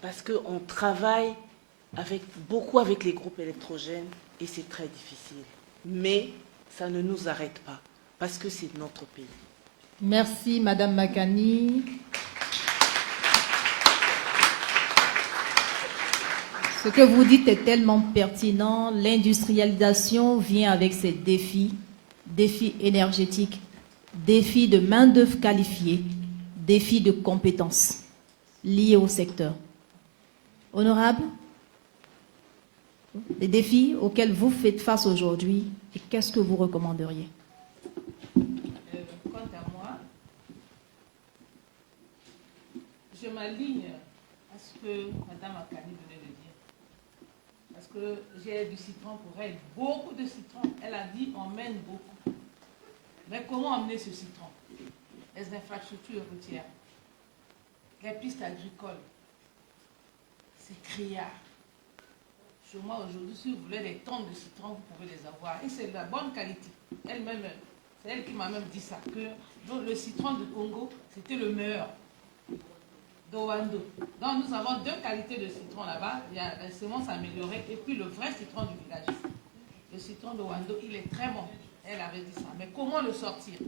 Parce qu'on travaille beaucoup avec les groupes électrogènes et c'est très difficile. Mais ça ne nous arrête pas, parce que c'est notre pays. Merci, Madame Makani. Ce que vous dites est tellement pertinent. L'industrialisation vient avec ses défis énergétiques, défis de main-d'œuvre qualifiée, défis de compétences liés au secteur. Honorable, les défis auxquels vous faites face aujourd'hui, et qu'est-ce que vous recommanderiez? Quant à moi, je m'aligne à ce que Mme Makani venait de dire. Parce que j'ai du citron pour elle, beaucoup de citron. Elle a dit on mène beaucoup. Mais comment amener ce citron? Les infrastructures routières, les pistes agricoles, c'est criard. Chez moi aujourd'hui, si vous voulez des tonnes de citron, vous pouvez les avoir. Et c'est de la bonne qualité. Elle-même, c'est elle qui m'a même dit ça, que le citron du Congo, c'était le meilleur. d'Owando. Donc nous avons deux qualités de citron là-bas. Il y a la semence améliorée et puis le vrai citron du village. Le citron d'Owando, il est très bon. Elle avait dit ça. Mais comment le sortir?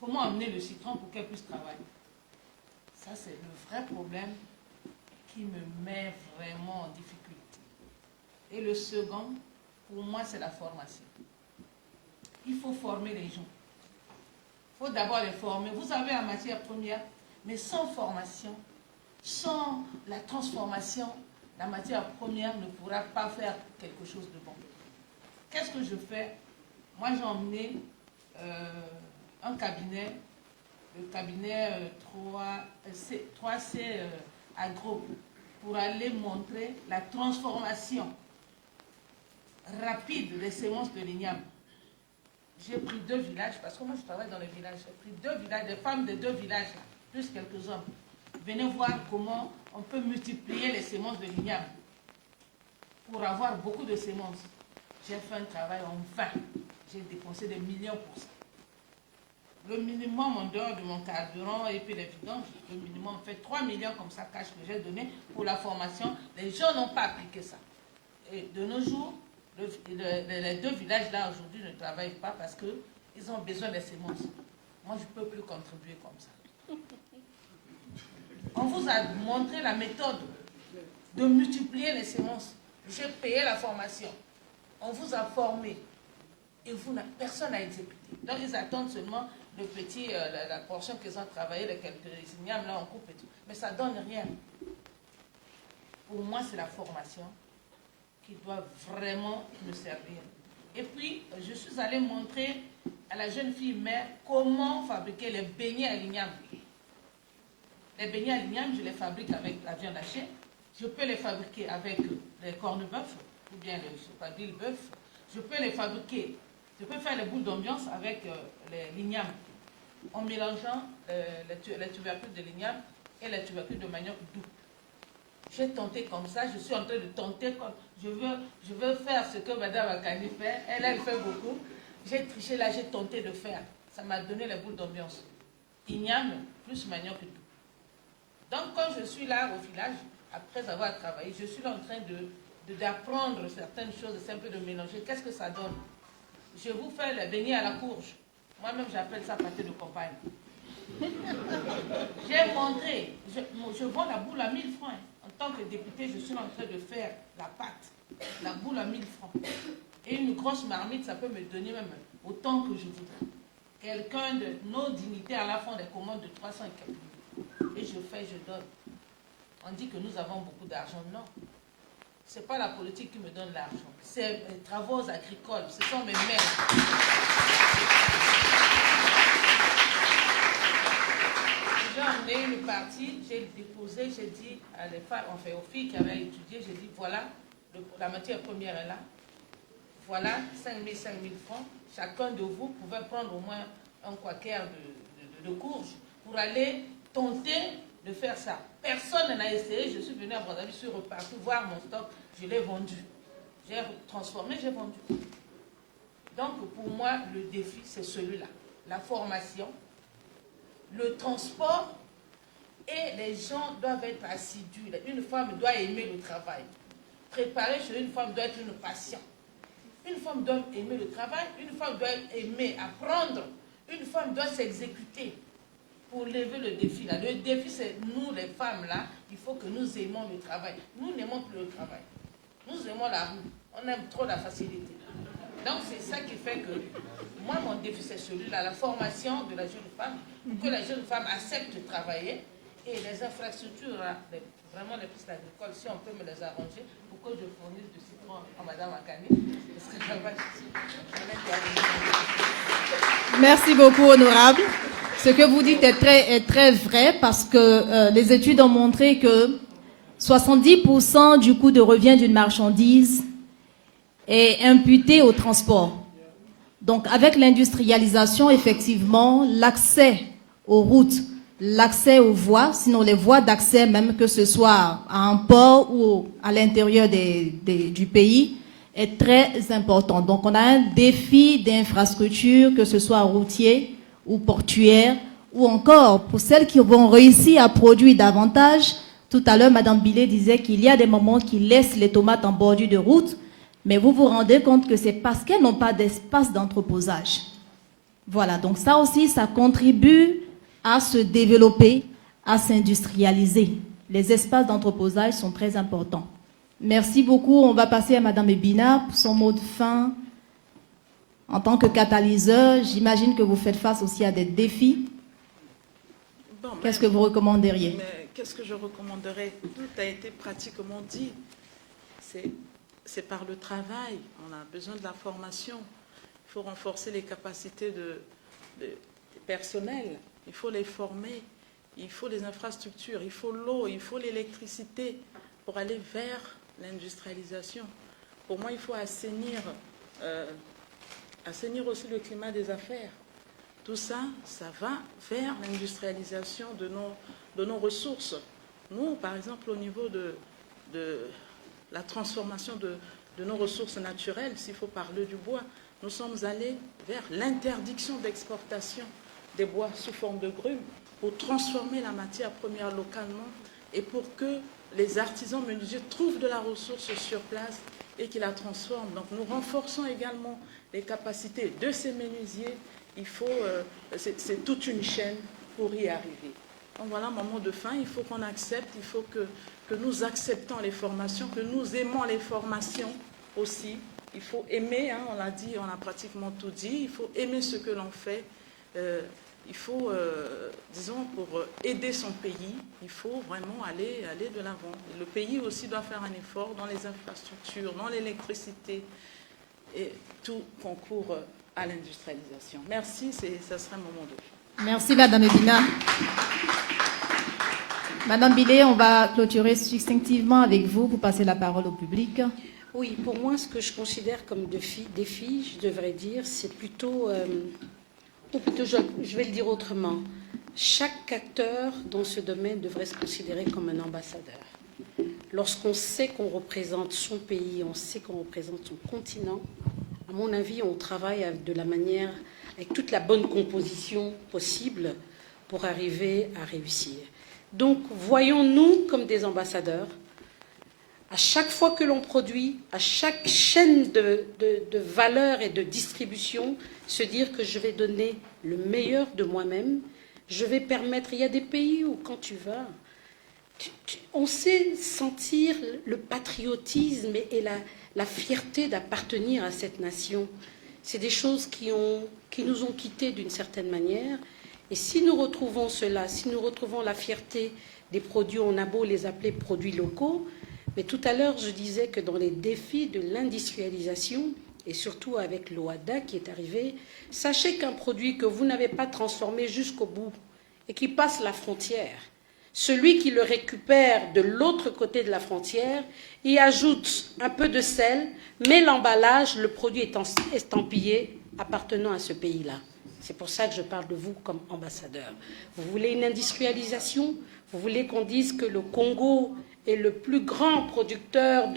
Comment amener le citron pour qu'elle puisse travailler? Ça, c'est le vrai problème qui me met vraiment en difficulté. Et le second, pour moi, c'est la formation. Il faut former les gens. Il faut d'abord les former. Vous avez la matière première, mais sans formation, sans la transformation, la matière première ne pourra pas faire quelque chose de bon. Qu'est-ce que je fais? Moi, j'ai emmené un cabinet, le cabinet 3C Agro, pour aller montrer la transformation rapide des semences de l'igname. J'ai pris 2 villages, parce que moi je travaille dans les villages, j'ai pris 2 villages, des femmes de 2 villages, plus quelques hommes. Venez voir comment on peut multiplier les semences de l'igname pour avoir beaucoup de semences. J'ai fait un travail en vain. J'ai dépensé des millions pour ça. Le minimum en dehors de mon carburant et puis les vidanges, le minimum fait 3 millions comme ça, cash que j'ai donné pour la formation. Les gens n'ont pas appliqué ça. Et de nos jours, les 2 villages là aujourd'hui ne travaillent pas parce qu'ils ont besoin des semences. Moi, je ne peux plus contribuer comme ça. On vous a montré la méthode de multiplier les semences. J'ai payé la formation. On vous a formé. Et personne n'a exécuté. Donc, ils attendent seulement le petit, la portion qu'ils ont travaillé, les quelques ignames, là, on coupe et tout. Mais ça ne donne rien. Pour moi, c'est la formation qui doit vraiment me servir. Et puis, je suis allée montrer à la jeune fille mère comment fabriquer les beignets à l'igname. Les beignets à l'igname, je les fabrique avec la viande hachée. Je peux les fabriquer avec les cornes bœuf ou bien le chapadil bœuf. Je peux les fabriquer, je peux faire les boules d'ambiance avec l'igname en mélangeant les tubercules de l'igname et les tubercules de manioc doux. J'ai tenté comme ça, je suis en train de tenter comme je veux faire ce que Mme Makani fait. Elle fait beaucoup. J'ai triché là, j'ai tenté de faire. Ça m'a donné les boules d'ambiance. Igname plus manioc doux. Donc quand je suis là au village, après avoir travaillé, je suis là en train d'apprendre certaines choses, c'est un peu de mélanger. Qu'est-ce que ça donne? Je vous fais les beignets à la courge. Moi-même, j'appelle ça pâté de campagne. J'ai montré, je vends la boule à 1000 francs. En tant que député, je suis en train de faire la pâte, la boule à 1000 francs. Et une grosse marmite, ça peut me donner même autant que je voudrais. Quelqu'un de nos dignités à la fin des commandes de 300 et quelques mille. Et je fais, je donne. On dit que nous avons beaucoup d'argent. Non. Ce n'est pas la politique qui me donne l'argent. C'est les travaux agricoles. Ce sont mes mères. J'ai emmené une partie, j'ai déposé, j'ai dit à les femmes, enfin aux filles qui avaient étudié, j'ai dit voilà, la matière première est là. Voilà, 5 000 francs. Chacun de vous pouvait prendre au moins un quaquer de courge pour aller tenter de faire ça. Personne n'a essayé. Je suis venue à Brazzaville, je suis repartie voir mon stock. Je l'ai vendu. J'ai transformé, j'ai vendu. Donc, pour moi, le défi, c'est celui-là. La formation, le transport, et les gens doivent être assidus. Une femme doit aimer le travail. Préparer chez une femme doit être une passion. Une femme doit aimer le travail, une femme doit aimer apprendre, une femme doit s'exécuter pour lever le défi. Là. Le défi, c'est nous, les femmes, là, il faut que nous aimons le travail. Nous n'aimons plus le travail. Nous aimons la roue. On aime trop la facilité. Donc, c'est ça qui fait que moi, mon défi, c'est celui-là, la formation de la jeune femme, pour que la jeune femme accepte de travailler et les infrastructures, là, vraiment les pistes agricoles, si on peut me les arranger, pour que je fournisse du citron à Mme Makani. Merci beaucoup, honorable. Ce que vous dites est très vrai parce que les études ont montré que 70% du coût de revient d'une marchandise est imputé au transport. Donc, avec l'industrialisation, effectivement, l'accès aux routes, l'accès aux voies, sinon les voies d'accès, même que ce soit à un port ou à l'intérieur du pays, est très important. Donc, on a un défi d'infrastructure, que ce soit routier ou portuaire, ou encore, pour celles qui vont réussir à produire davantage, tout à l'heure, Mme Billet disait qu'il y a des moments qui laissent les tomates en bordure de route, mais vous vous rendez compte que c'est parce qu'elles n'ont pas d'espace d'entreposage. Voilà, donc ça aussi, ça contribue à se développer, à s'industrialiser. Les espaces d'entreposage sont très importants. Merci beaucoup. On va passer à Mme Ebina pour son mot de fin. En tant que catalyseur, j'imagine que vous faites face aussi à des défis. Bon, qu'est-ce que vous recommanderiez? Qu'est-ce que je recommanderais? Tout a été pratiquement dit. C'est par le travail. On a besoin de la formation. Il faut renforcer les capacités de personnel. Il faut les former. Il faut les infrastructures. Il faut l'eau. Il faut l'électricité pour aller vers l'industrialisation. Pour moi, il faut assainir aussi le climat des affaires. Tout ça, ça va vers l'industrialisation de nos ressources. Nous, par exemple, au niveau de la transformation de nos ressources naturelles, s'il faut parler du bois, nous sommes allés vers l'interdiction d'exportation des bois sous forme de grumes pour transformer la matière première localement et pour que les artisans menuisiers trouvent de la ressource sur place et qui la transforment. Donc nous renforçons également les capacités de ces menuisiers. C'est toute une chaîne pour y arriver. Donc voilà mon mot de fin. Il faut qu'on accepte, il faut que nous acceptons les formations, que nous aimons les formations aussi. Il faut aimer, hein, on l'a dit, on a pratiquement tout dit. Il faut aimer ce que l'on fait. Il faut, disons, pour aider son pays, il faut vraiment aller de l'avant. Le pays aussi doit faire un effort dans les infrastructures, dans l'électricité, et tout concourt à l'industrialisation. Merci, ça serait mon mot de fin. Merci, Mme Ebina. Madame Billet, on va clôturer succinctivement avec vous pour passer la parole au public. Oui, pour moi, ce que je considère comme défi, je devrais dire, c'est plutôt... ou plutôt, je vais le dire autrement. Chaque acteur dans ce domaine devrait se considérer comme un ambassadeur. Lorsqu'on sait qu'on représente son pays, on sait qu'on représente son continent, à mon avis, on travaille avec toute la bonne composition possible pour arriver à réussir. Donc, voyons-nous comme des ambassadeurs. À chaque fois que l'on produit, à chaque chaîne de valeur et de distribution, se dire que je vais donner le meilleur de moi-même, je vais permettre... Il y a des pays où quand tu vas, on sait sentir le patriotisme et la fierté d'appartenir à cette nation. C'est des choses qui nous ont quittés d'une certaine manière. Et si nous retrouvons cela, si nous retrouvons la fierté des produits, on a beau les appeler produits locaux, mais tout à l'heure, je disais que dans les défis de l'industrialisation, et surtout avec l'OADA qui est arrivé, sachez qu'un produit que vous n'avez pas transformé jusqu'au bout et qui passe la frontière, celui qui le récupère de l'autre côté de la frontière y ajoute un peu de sel, mais l'emballage, le produit est estampillé appartenant à ce pays-là. C'est pour ça que je parle de vous comme ambassadeur. Vous voulez une industrialisation? Vous voulez qu'on dise que le Congo est le plus grand producteur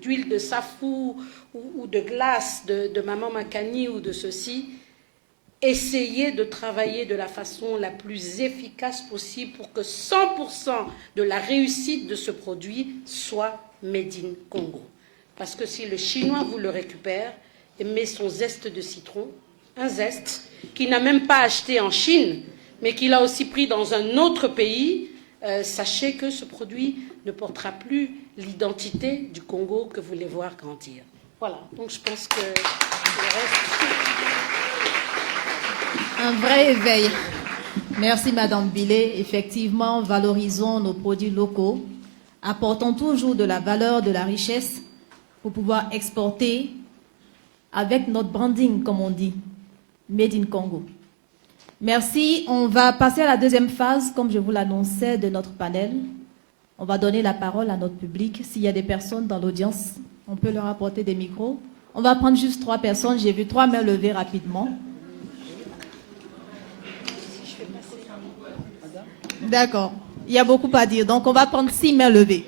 d'huile de safou ou de glace de Maman Makani ou de ceci, essayez de travailler de la façon la plus efficace possible pour que 100% de la réussite de ce produit soit made in Congo. Parce que si le Chinois vous le récupère et met son zeste de citron, un zeste qu'il n'a même pas acheté en Chine, mais qu'il a aussi pris dans un autre pays, sachez que ce produit ne portera plus l'identité du Congo que vous voulez voir grandir. Voilà, donc je pense que le reste... Un vrai éveil. Merci Madame Billet. Effectivement, valorisons nos produits locaux, apportons toujours de la valeur, de la richesse pour pouvoir exporter avec notre branding, comme on dit, Made in Congo. Merci. On va passer à la deuxième phase, comme je vous l'annonçais, de notre panel. On va donner la parole à notre public. S'il y a des personnes dans l'audience, on peut leur apporter des micros. On va prendre juste 3 personnes. J'ai vu 3 mains levées rapidement. D'accord. Il y a beaucoup à dire. Donc, on va prendre 6 mains levées.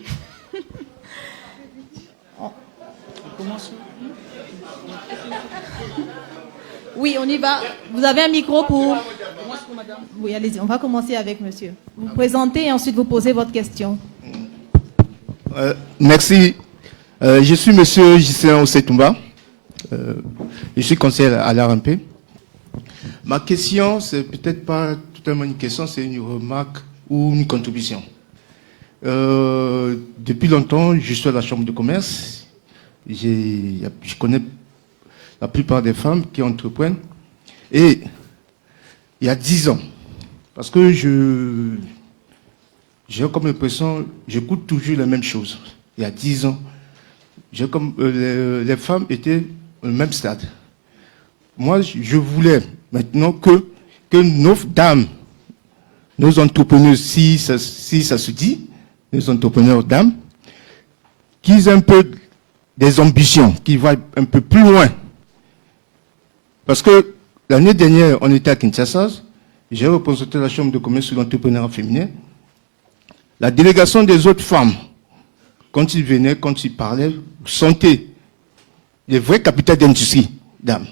Oui, on y va. Vous avez un micro pour... Oui, allez-y. On va commencer avec monsieur. Vous vous présentez et ensuite vous posez votre question. Merci. Je suis monsieur Gislain Ossetumba. Je suis conseiller à l'ARMP. Ma question, c'est peut-être pas totalement une question, c'est une remarque ou une contribution. Depuis longtemps, je suis à la Chambre de commerce. Je connais la plupart des femmes qui entreprennent. Et il y a 10 ans, parce que j'ai comme l'impression, j'écoute toujours les mêmes choses. Il y a 10 ans, les femmes étaient au même stade. Moi, je voulais maintenant que nos dames, nos entrepreneurs, si ça se dit, nos entrepreneurs dames, qu'ils aient un peu des ambitions, qu'ils voient un peu plus loin. Parce que l'année dernière, on était à Kinshasa, j'ai représenté la Chambre de commerce sur l'entrepreneuriat féminin. La délégation des autres femmes, quand ils venaient, quand ils parlaient, vous sentez les vrais capitales d'industrie, dames.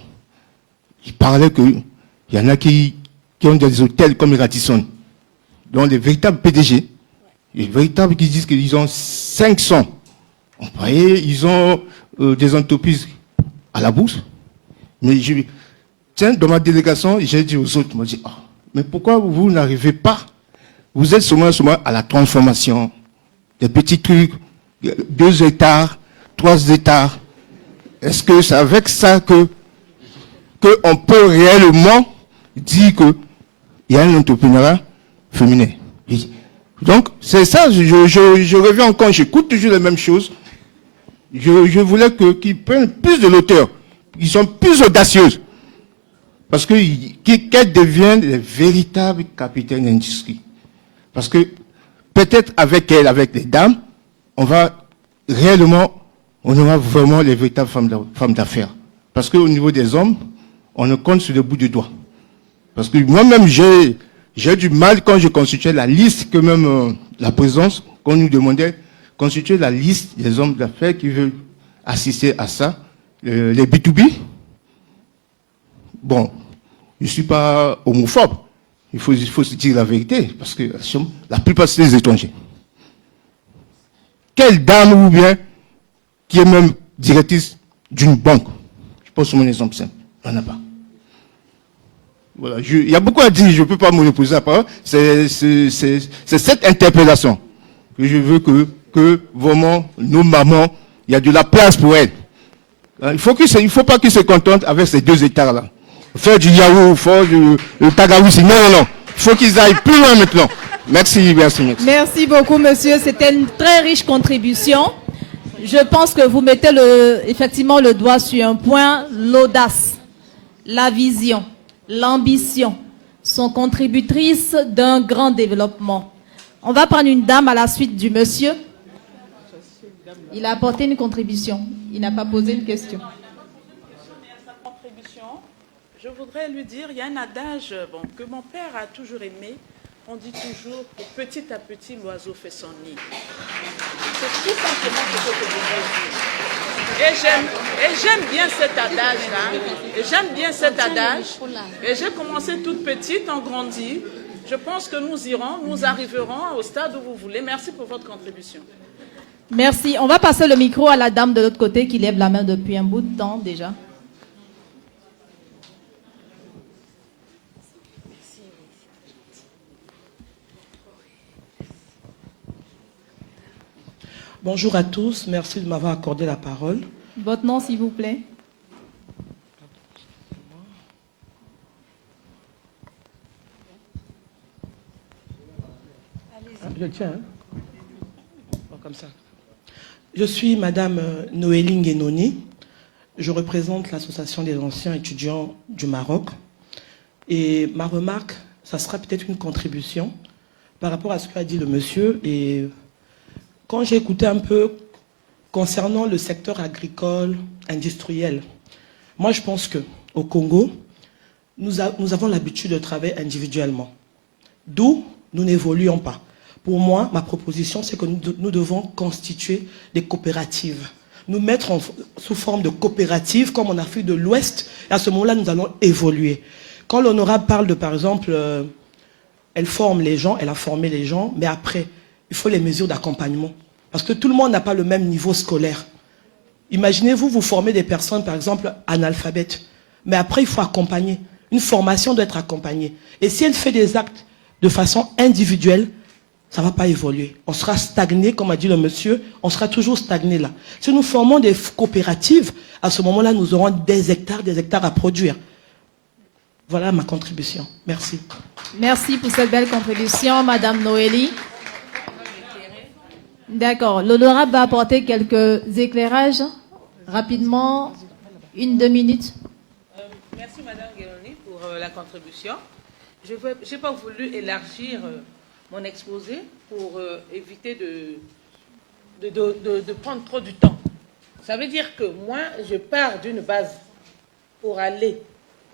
Ils parlaient qu'il y en a qui ont des hôtels comme Radisson, dont les véritables PDG, les véritables qui disent qu'ils ont 500 employés, ils ont des entreprises à la bourse. Mais tiens, dans ma délégation, j'ai dit aux autres, mais pourquoi vous n'arrivez pas? Vous êtes seulement à la transformation, des petits trucs, 2 hectares, 3 hectares. Est-ce que c'est avec ça qu'on peut réellement dire qu'il y a un entrepreneuriat féminin? Donc, c'est ça, je reviens encore, j'écoute toujours les mêmes choses. Je voulais qu'ils prennent plus de l'auteur, qu'ils sont plus audacieuses. Parce qu'elles deviennent les véritables capitaines d'industrie. Parce que peut-être avec elles, avec les dames, on aura vraiment les véritables femmes d'affaires. Parce qu'au niveau des hommes, on ne compte sur le bout du doigt. Parce que moi-même, j'ai du mal quand je constituais la liste, que même la présidence, qu'on nous demandait, constituer la liste des hommes d'affaires qui veulent assister à ça, les B2B. Bon, je ne suis pas homophobe. Il faut se dire la vérité, parce que la plupart, c'est des étrangers. Quelle dame ou bien qui est même directrice d'une banque? Je pose mon exemple simple. Il n'y en a pas. Voilà, il y a beaucoup à dire, je ne peux pas monopoliser la parole. C'est cette interpellation que je veux que vraiment, nos mamans, il y a de la place pour elles. Il ne faut pas qu'ils se contentent avec ces 2 hectares-là. Faire du yaourt, faire du tagaoussi. Non. Il faut qu'ils aillent plus loin maintenant. Merci. Merci beaucoup, monsieur. C'était une très riche contribution. Je pense que vous mettez effectivement le doigt sur un point, l'audace, la vision, l'ambition sont contributrices d'un grand développement. On va prendre une dame à la suite du monsieur. Il a apporté une contribution. Il n'a pas posé une question. Je voudrais lui dire, il y a un adage que mon père a toujours aimé. On dit toujours que petit à petit, l'oiseau fait son nid. tout simplement ce que je voudrais dire. Et j'aime bien cet adage-là. Et j'aime bien cet adage. Et j'ai commencé toute petite, on grandit. Je pense que nous arriverons au stade où vous voulez. Merci pour votre contribution. Merci. On va passer le micro à la dame de l'autre côté qui lève la main depuis un bout de temps déjà. Bonjour à tous, merci de m'avoir accordé la parole. Votre nom, s'il vous plaît. Je tiens, hein? Bon, comme ça. Je suis Madame Noélie Nguenoni. Je représente l'association des anciens étudiants du Maroc. Et ma remarque, ça sera peut-être une contribution par rapport à ce qu'a dit le monsieur. Et quand j'ai écouté un peu concernant le secteur agricole, industriel, moi je pense qu'au Congo, nous avons l'habitude de travailler individuellement. D'où nous n'évoluons pas. Pour moi, ma proposition, c'est que nous devons constituer des coopératives. Nous mettre sous forme de coopératives, comme en Afrique de l'Ouest, et à ce moment-là, nous allons évoluer. Quand l'honorable parle de, par exemple, elle forme les gens, elle a formé les gens, mais après, il faut les mesures d'accompagnement. Parce que tout le monde n'a pas le même niveau scolaire. Imaginez-vous, vous formez des personnes, par exemple, analphabètes. Mais après, il faut accompagner. Une formation doit être accompagnée. Et si elle fait des actes de façon individuelle, ça ne va pas évoluer. On sera stagné, comme a dit le monsieur, on sera toujours stagné là. Si nous formons des coopératives, à ce moment-là, nous aurons des hectares à produire. Voilà ma contribution. Merci. Merci pour cette belle contribution, Madame Noélie. D'accord. L'honorable va apporter quelques éclairages rapidement, 1-2 minutes. Merci Madame Nguenoni pour la contribution. Je n'ai pas voulu élargir mon exposé pour éviter de prendre trop du temps. Ça veut dire que moi, je pars d'une base pour aller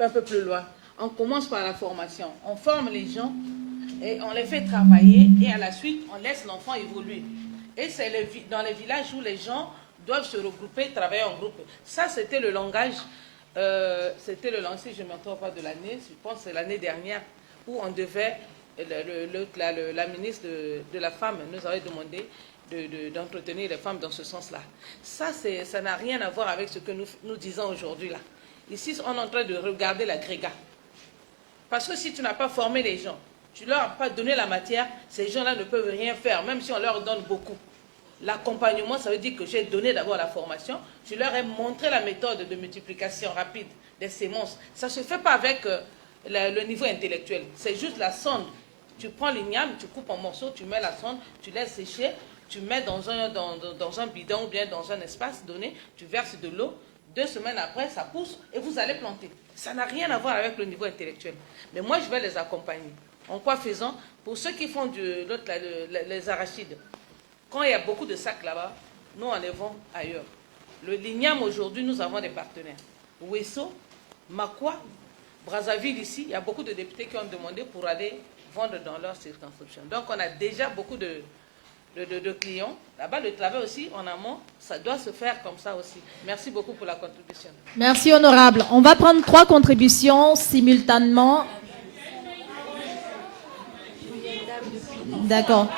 un peu plus loin. On commence par la formation. On forme les gens et on les fait travailler et à la suite, on laisse l'enfant évoluer. Et c'est dans les villages où les gens doivent se regrouper, travailler en groupe. Ça, c'était le langage, si je ne me trompe pas de l'année, je pense que c'est l'année dernière, où on devait, la ministre de la Femme nous avait demandé d'entretenir les femmes dans ce sens-là. Ça n'a rien à voir avec ce que nous disons aujourd'hui là. Ici, on est en train de regarder l'agrégat. Parce que si tu n'as pas formé les gens, tu ne leur as pas donné la matière, ces gens-là ne peuvent rien faire, même si on leur donne beaucoup. L'accompagnement, ça veut dire que j'ai donné d'abord la formation, je leur ai montré la méthode de multiplication rapide des sémences. Ça ne se fait pas avec le niveau intellectuel, c'est juste la sonde. Tu prends l'igname, tu coupes en morceaux, tu mets la sonde, tu laisses sécher, tu mets dans un bidon ou bien dans un espace donné, tu verses de l'eau, 2 semaines après, ça pousse et vous allez planter. Ça n'a rien à voir avec le niveau intellectuel. Mais moi, je vais les accompagner. En quoi faisant? Pour ceux qui font les arachides, quand il y a beaucoup de sacs là-bas, nous en les vendons ailleurs. Le ligname, aujourd'hui, nous avons des partenaires. Ouesso, Makwa, Brazzaville, ici, il y a beaucoup de députés qui ont demandé pour aller vendre dans leur circonscription. Donc, on a déjà beaucoup de clients. Là-bas, le travail aussi, en amont, ça doit se faire comme ça aussi. Merci beaucoup pour la contribution. Merci, honorable. On va prendre 3 contributions simultanément. D'accord.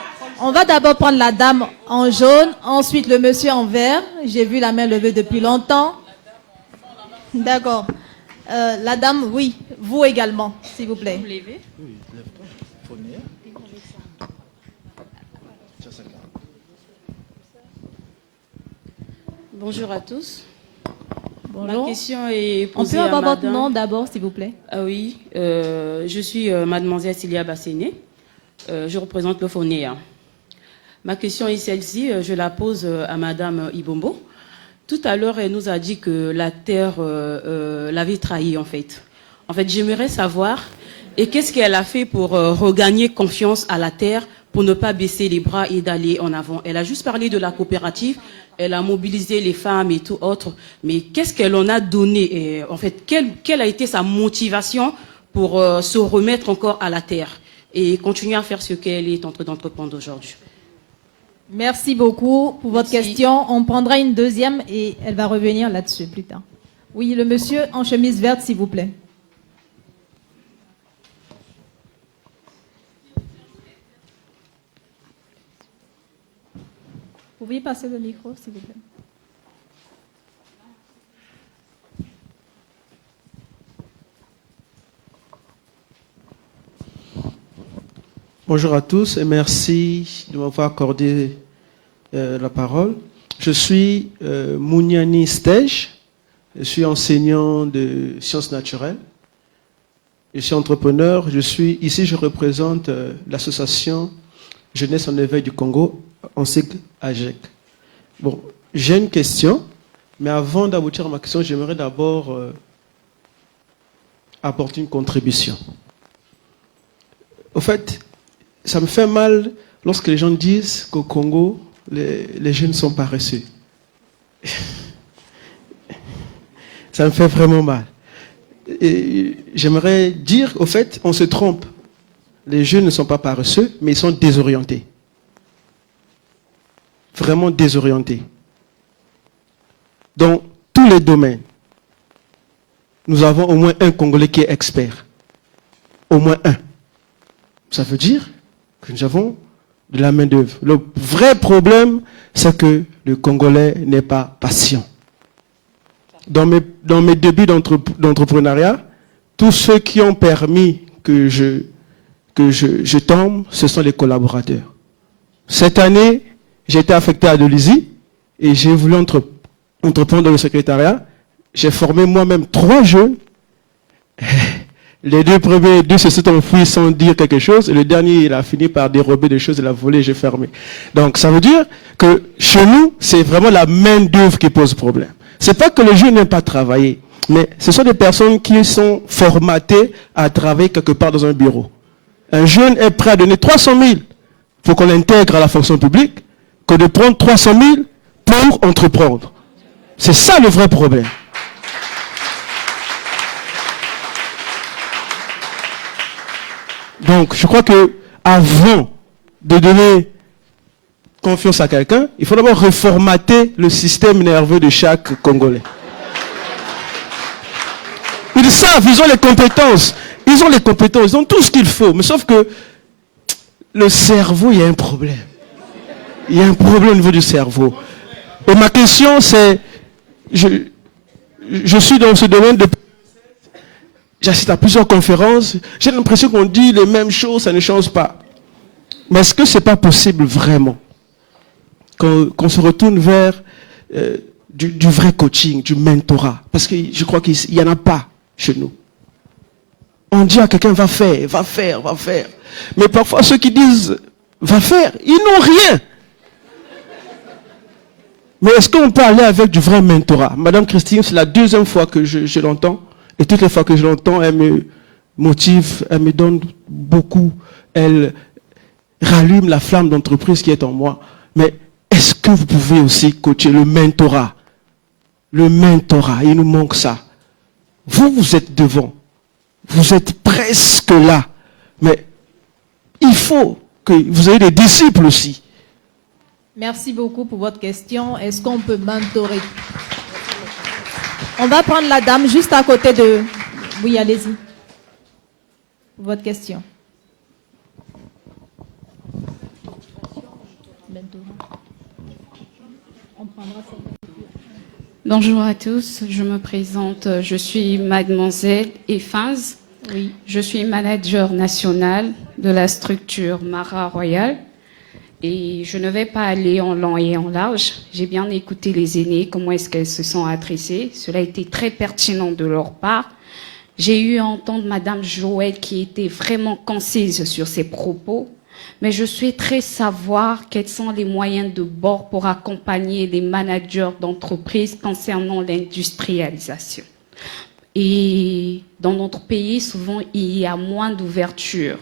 On va d'abord prendre la dame en jaune, ensuite le monsieur en vert. J'ai vu la main levée depuis longtemps. D'accord. La dame, oui. Vous également, s'il vous plaît. Bonjour à tous. Bonjour. Ma question est posée On peut avoir à votre nom d'abord, s'il vous plaît? Ah oui, je suis mademoiselle Cilia Basséné. Je représente le FONEA. Ma question est celle-ci, je la pose à madame Ibombo. Tout à l'heure, elle nous a dit que la terre l'avait trahi en fait. En fait, j'aimerais savoir, et qu'est-ce qu'elle a fait pour regagner confiance à la terre, pour ne pas baisser les bras et d'aller en avant. Elle a juste parlé de la coopérative, elle a mobilisé les femmes et tout autre, mais qu'est-ce qu'elle en a donné et, en fait, quelle a été sa motivation pour se remettre encore à la terre et continuer à faire ce qu'elle est en train d'entreprendre aujourd'hui? Merci beaucoup pour votre Merci. question. On prendra une deuxième et elle va revenir là-dessus plus tard. Oui, le monsieur en chemise verte, s'il vous plaît. Vous pouvez passer le micro, s'il vous plaît. Bonjour à tous et merci de m'avoir accordé la parole. Je suis Mouniani Stej, je suis enseignant de sciences naturelles, je suis entrepreneur, je représente l'association Jeunesse en éveil du Congo, en sigle AGEC. Bon, j'ai une question, mais avant d'aboutir à ma question, j'aimerais d'abord apporter une contribution. Au fait, ça me fait mal lorsque les gens disent qu'au Congo, les jeunes sont paresseux. Ça me fait vraiment mal. Et j'aimerais dire, au fait, on se trompe. Les jeunes ne sont pas paresseux, mais ils sont désorientés. Vraiment désorientés. Dans tous les domaines, nous avons au moins un Congolais qui est expert. Au moins un. Ça veut dire que nous avons de la main-d'œuvre. Le vrai problème, c'est que le Congolais n'est pas patient. Dans mes débuts d'entrepreneuriat, tous ceux qui ont permis que je tombe, ce sont les collaborateurs. Cette année, j'ai été affecté à Dolisie et j'ai voulu entreprendre dans le secrétariat. J'ai formé moi-même 3 jeunes. Les 2 premiers, 2 se sont enfuis sans dire quelque chose. Et le dernier, il a fini par dérober des choses, il a volé et j'ai fermé. Donc, ça veut dire que chez nous, c'est vraiment la main-d'œuvre qui pose problème. C'est pas que les jeunes n'aiment pas travailler, mais ce sont des personnes qui sont formatées à travailler quelque part dans un bureau. Un jeune est prêt à donner 300 000 pour qu'on l'intègre à la fonction publique, que de prendre 300 000 pour entreprendre. C'est ça le vrai problème. Donc, je crois que avant de donner confiance à quelqu'un, il faut d'abord reformater le système nerveux de chaque Congolais. Ils savent, ils ont les compétences. Ils ont les compétences, ils ont tout ce qu'il faut. Mais sauf que le cerveau, il y a un problème. Il y a un problème au niveau du cerveau. Et ma question, c'est, je suis dans ce domaine de... J'assiste à plusieurs conférences. J'ai l'impression qu'on dit les mêmes choses, ça ne change pas. Mais est-ce que ce n'est pas possible vraiment qu'on se retourne vers du vrai coaching, du mentorat? Parce que je crois qu'il n'y en a pas chez nous. On dit à quelqu'un, va faire, va faire, va faire. Mais parfois, ceux qui disent, va faire, ils n'ont rien. Mais est-ce qu'on peut aller avec du vrai mentorat? Madame Christine, c'est la 2e fois que je l'entends. Et toutes les fois que je l'entends, elle me motive, elle me donne beaucoup. Elle rallume la flamme d'entreprise qui est en moi. Mais est-ce que vous pouvez aussi coacher le mentorat? Le mentorat, il nous manque ça. Vous êtes devant. Vous êtes presque là. Mais il faut que vous ayez des disciples aussi. Merci beaucoup pour votre question. Est-ce qu'on peut mentorer? On va prendre la dame juste à côté de... Oui, allez-y. Votre question. Bonjour à tous, je me présente, je suis mademoiselle Efaz. Oui. Je suis manager national de la structure Mara Royal. Et je ne vais pas aller en long et en large. J'ai bien écouté les aînés, comment est-ce qu'elles se sont adressées. Cela a été très pertinent de leur part. J'ai eu à entendre Madame Joël qui était vraiment concise sur ses propos. Mais je souhaiterais savoir quels sont les moyens de bord pour accompagner les managers d'entreprise concernant l'industrialisation. Et dans notre pays, souvent, il y a moins d'ouverture.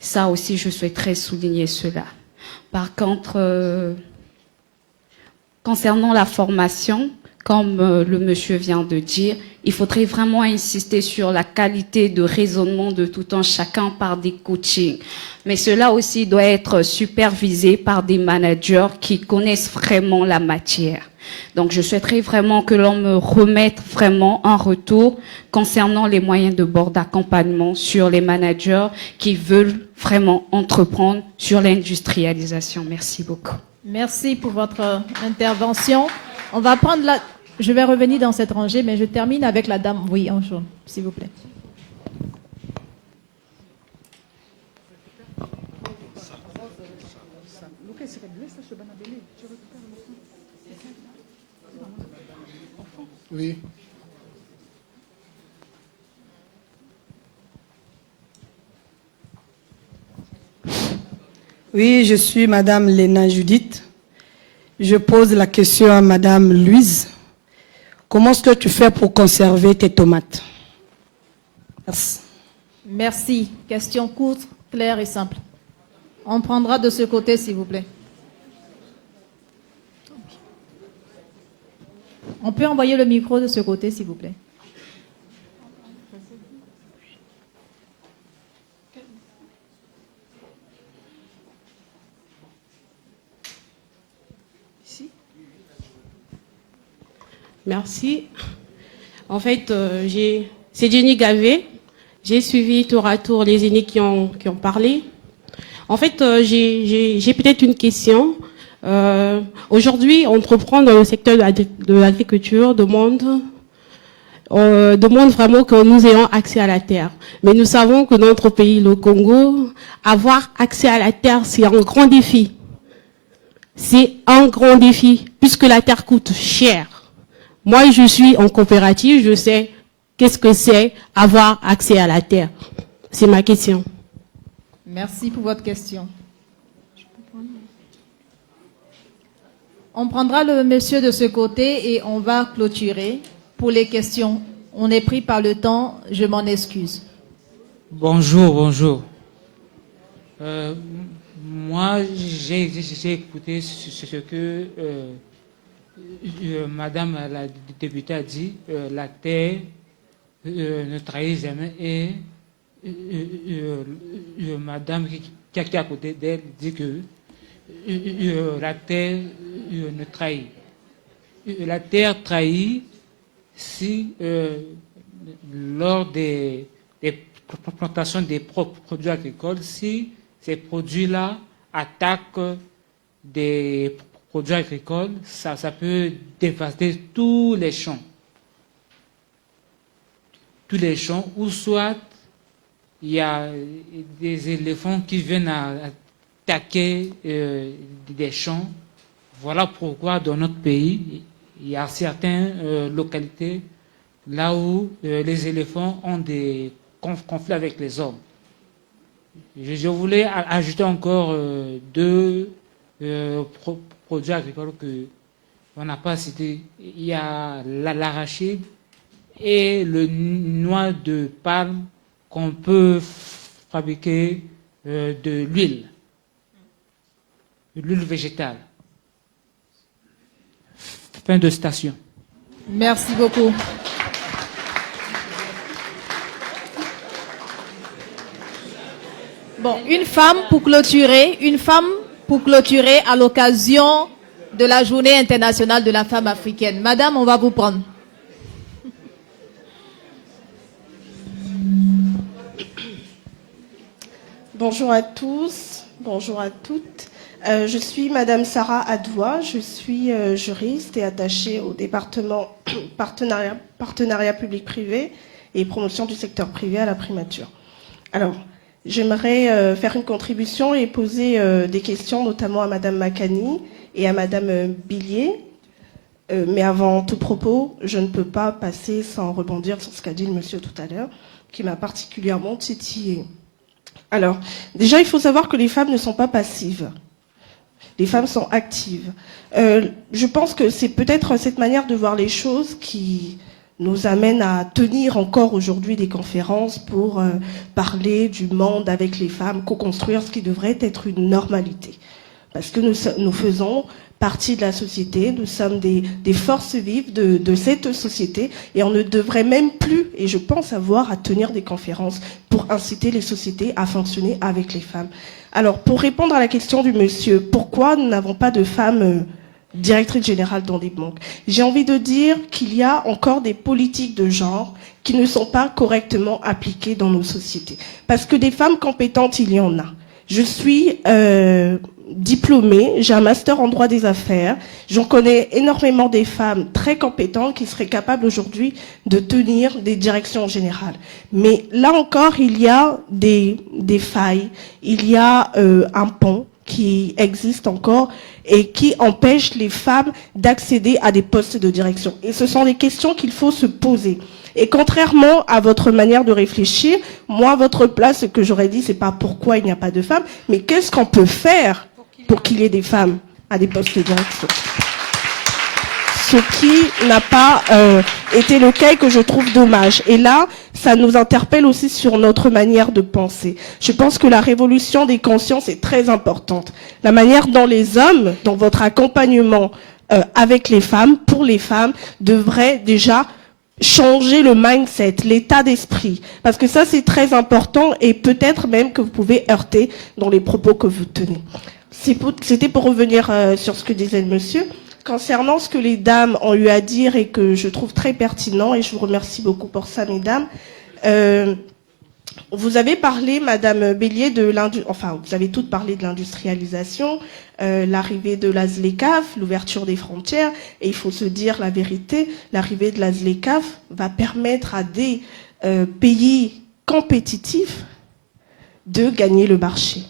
Ça aussi, je souhaiterais souligner cela. Par contre, concernant la formation, comme le monsieur vient de dire, il faudrait vraiment insister sur la qualité de raisonnement de tout un chacun par des coachings. Mais cela aussi doit être supervisé par des managers qui connaissent vraiment la matière. Donc, je souhaiterais vraiment que l'on me remette vraiment un retour concernant les moyens de bord d'accompagnement sur les managers qui veulent vraiment entreprendre sur l'industrialisation. Merci beaucoup. Merci pour votre intervention. On va prendre la... Je vais revenir dans cette rangée, mais je termine avec la dame. Oui, en jaune, s'il vous plaît. Oui. Oui, je suis Madame Léna Judith. Je pose la question à Madame Louise. Comment est-ce que tu fais pour conserver tes tomates? Merci. Merci. Question courte, claire et simple. On prendra de ce côté, s'il vous plaît. On peut envoyer le micro de ce côté, s'il vous plaît. Merci. En fait, c'est Jenny Gavé. J'ai suivi tour à tour les aînés qui ont parlé. En fait, j'ai peut-être une question. Aujourd'hui, entreprendre dans le secteur de l'agriculture demande vraiment que nous ayons accès à la terre. Mais nous savons que dans notre pays, le Congo, avoir accès à la terre, c'est un grand défi. C'est un grand défi, puisque la terre coûte cher. Moi, je suis en coopérative, je sais qu'est-ce que c'est avoir accès à la terre. C'est ma question. Merci pour votre question. On prendra le monsieur de ce côté et on va clôturer pour les questions. On est pris par le temps, je m'en excuse. Bonjour. Moi, j'ai écouté ce que Madame la députée a dit. La terre ne trahit jamais et Madame qui est à côté d'elle dit que la terre ne trahit. La terre trahit si lors des plantations des produits agricoles, si ces produits-là attaquent des produits agricoles, ça peut dévaster tous les champs. Tous les champs, ou soit il y a des éléphants qui viennent attaquer des champs. Voilà pourquoi dans notre pays, il y a certaines localités là où les éléphants ont des conflits avec les hommes. Je voulais ajouter encore deux produits agricoles qu'on n'a pas cités. Il y a l'arachide et le noix de palme qu'on peut fabriquer de l'huile végétale. Fin de citation. Merci beaucoup. Bon, une femme pour clôturer à l'occasion de la Journée internationale de la femme africaine. Madame, on va vous prendre. Bonjour à tous, bonjour à toutes. Je suis Madame Sarah Adoua, je suis juriste et attachée au département partenariat public-privé et promotion du secteur privé à la primature. Alors, j'aimerais faire une contribution et poser des questions, notamment à Madame Makani et à Madame Billier. Mais avant tout propos, je ne peux pas passer sans rebondir sur ce qu'a dit le monsieur tout à l'heure, qui m'a particulièrement titillée. Alors, déjà, il faut savoir que les femmes ne sont pas passives. Les femmes sont actives. Je pense que c'est peut-être cette manière de voir les choses qui nous amène à tenir encore aujourd'hui des conférences pour parler du monde avec les femmes, co-construire ce qui devrait être une normalité. Parce que nous faisons partie de la société, nous sommes des forces vives de cette société et on ne devrait même plus, et je pense avoir à tenir des conférences pour inciter les sociétés à fonctionner avec les femmes. Alors, pour répondre à la question du monsieur, pourquoi nous n'avons pas de femmes directrices générales dans des banques? J'ai envie de dire qu'il y a encore des politiques de genre qui ne sont pas correctement appliquées dans nos sociétés. Parce que des femmes compétentes, il y en a. Je suis diplômée, j'ai un master en droit des affaires, j'en connais énormément des femmes très compétentes qui seraient capables aujourd'hui de tenir des directions générales. Mais là encore, il y a des failles, il y a un pont qui existe encore et qui empêche les femmes d'accéder à des postes de direction. Et ce sont des questions qu'il faut se poser. Et contrairement à votre manière de réfléchir, moi, à votre place, ce que j'aurais dit, c'est pas pourquoi il n'y a pas de femmes, mais qu'est-ce qu'on peut faire pour qu'il y ait des femmes à des postes de direction. Ce qui n'a pas été le cas et que je trouve dommage. Et là, ça nous interpelle aussi sur notre manière de penser. Je pense que la révolution des consciences est très importante. La manière dont les hommes, dans votre accompagnement avec les femmes, pour les femmes, devrait déjà changer le mindset, l'état d'esprit. Parce que ça, c'est très important et peut-être même que vous pouvez heurter dans les propos que vous tenez. C'était pour revenir sur ce que disait le monsieur. Concernant ce que les dames ont eu à dire et que je trouve très pertinent, et je vous remercie beaucoup pour ça, mesdames, vous avez parlé, Madame Bélier, vous avez toutes parlé de l'industrialisation, l'arrivée de la ZLECAf, l'ouverture des frontières, et il faut se dire la vérité, l'arrivée de la ZLECAf va permettre à des pays compétitifs de gagner le marché.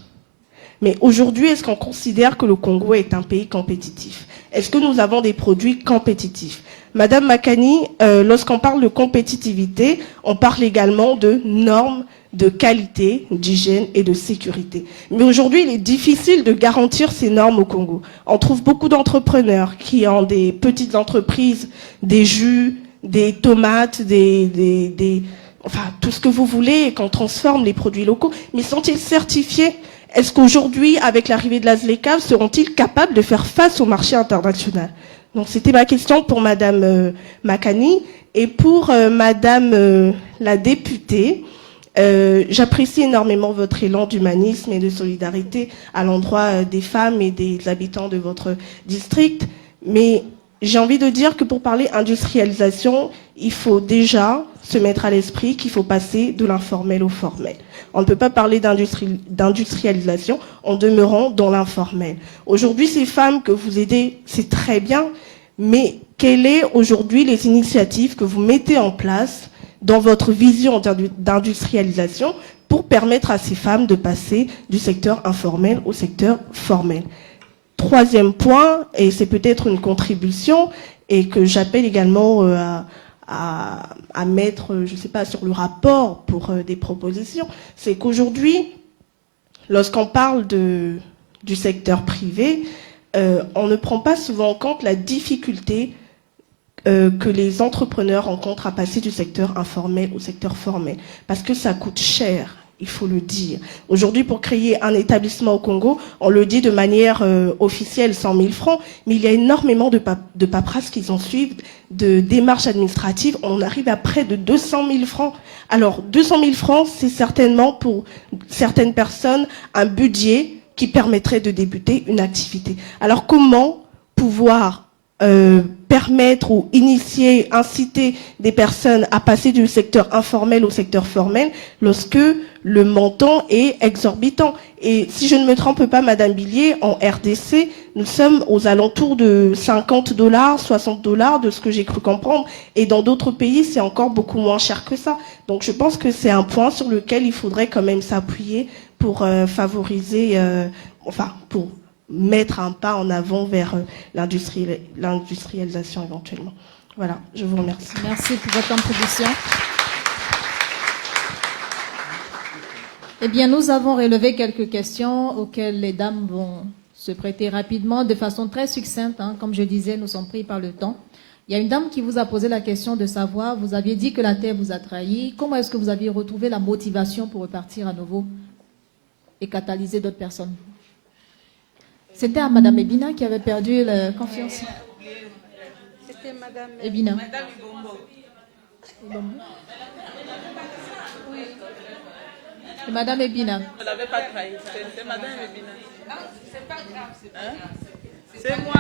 Mais aujourd'hui, est-ce qu'on considère que le Congo est un pays compétitif? Est-ce que nous avons des produits compétitifs? Madame Makani, lorsqu'on parle de compétitivité, on parle également de normes de qualité, d'hygiène et de sécurité. Mais aujourd'hui, il est difficile de garantir ces normes au Congo. On trouve beaucoup d'entrepreneurs qui ont des petites entreprises, des jus, des tomates, enfin, tout ce que vous voulez, et qu'on transforme les produits locaux. Mais sont-ils certifiés? Est-ce qu'aujourd'hui, avec l'arrivée de la ZLECAf, seront-ils capables de faire face au marché international? Donc, c'était ma question pour Madame Makani. Et pour Madame la députée, j'apprécie énormément votre élan d'humanisme et de solidarité à l'endroit des femmes et des habitants de votre district. Mais j'ai envie de dire que pour parler industrialisation, il faut déjà se mettre à l'esprit qu'il faut passer de l'informel au formel. On ne peut pas parler d'industrialisation en demeurant dans l'informel. Aujourd'hui, ces femmes que vous aidez, c'est très bien, mais quelles sont aujourd'hui les initiatives que vous mettez en place dans votre vision d'industrialisation pour permettre à ces femmes de passer du secteur informel au secteur formel? Troisième point, et c'est peut-être une contribution, et que j'appelle également à mettre, je ne sais pas, sur le rapport pour des propositions, c'est qu'aujourd'hui, lorsqu'on parle du secteur privé, on ne prend pas souvent en compte la difficulté que les entrepreneurs rencontrent à passer du secteur informel au secteur formel, parce que ça coûte cher. Il faut le dire. Aujourd'hui, pour créer un établissement au Congo, on le dit de manière officielle, 100 000 francs, mais il y a énormément de paperasse qui en suivent, de démarches administratives. On arrive à près de 200 000 francs. Alors, 200 000 francs, c'est certainement pour certaines personnes un budget qui permettrait de débuter une activité. Alors, comment pouvoir permettre ou initier, inciter des personnes à passer du secteur informel au secteur formel lorsque le montant est exorbitant? Et si je ne me trompe pas, Madame Billier, en RDC, nous sommes aux alentours de 50 $, 60 $ de ce que j'ai cru comprendre. Et dans d'autres pays, c'est encore beaucoup moins cher que ça. Donc je pense que c'est un point sur lequel il faudrait quand même s'appuyer pour favoriser, pour mettre un pas en avant vers l'industrialisation éventuellement. Voilà, je vous remercie. Merci pour votre contribution. Eh bien, nous avons relevé quelques questions auxquelles les dames vont se prêter rapidement, de façon très succincte. Comme je disais, nous sommes pris par le temps. Il y a une dame qui vous a posé la question de savoir, vous aviez dit que la terre vous a trahi. Comment est-ce que vous aviez retrouvé la motivation pour repartir à nouveau et catalyser d'autres personnes? C'était à Madame Ebina qui avait perdu la confiance. C'était Madame Ebina. Madame Ibombo. C'est Madame Ebina. Je ne l'avais pas trahi. C'est Madame Ebina. Non, c'est pas grave. C'est pas grave. C'est moi.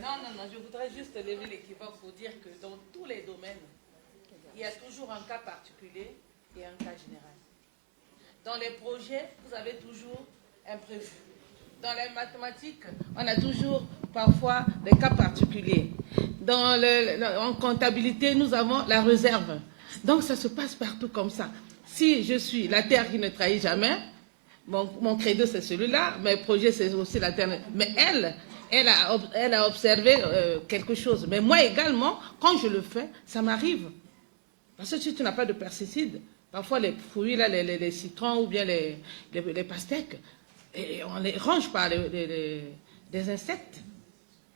Non, je voudrais juste lever l'équivoque pour dire que dans tous les domaines, il y a toujours un cas particulier et un cas général. Dans les projets, vous avez toujours un prévu. Dans les mathématiques, on a toujours parfois des cas particuliers. En comptabilité, nous avons la réserve. Donc ça se passe partout comme ça. Si je suis la terre qui ne trahit jamais, mon credo c'est celui-là, mes projets c'est aussi la terre. Mais elle a observé quelque chose. Mais moi également, quand je le fais, ça m'arrive. Parce que si tu n'as pas de pesticides, parfois les fruits, là, les citrons ou bien les pastèques, et on les ronge par des insectes.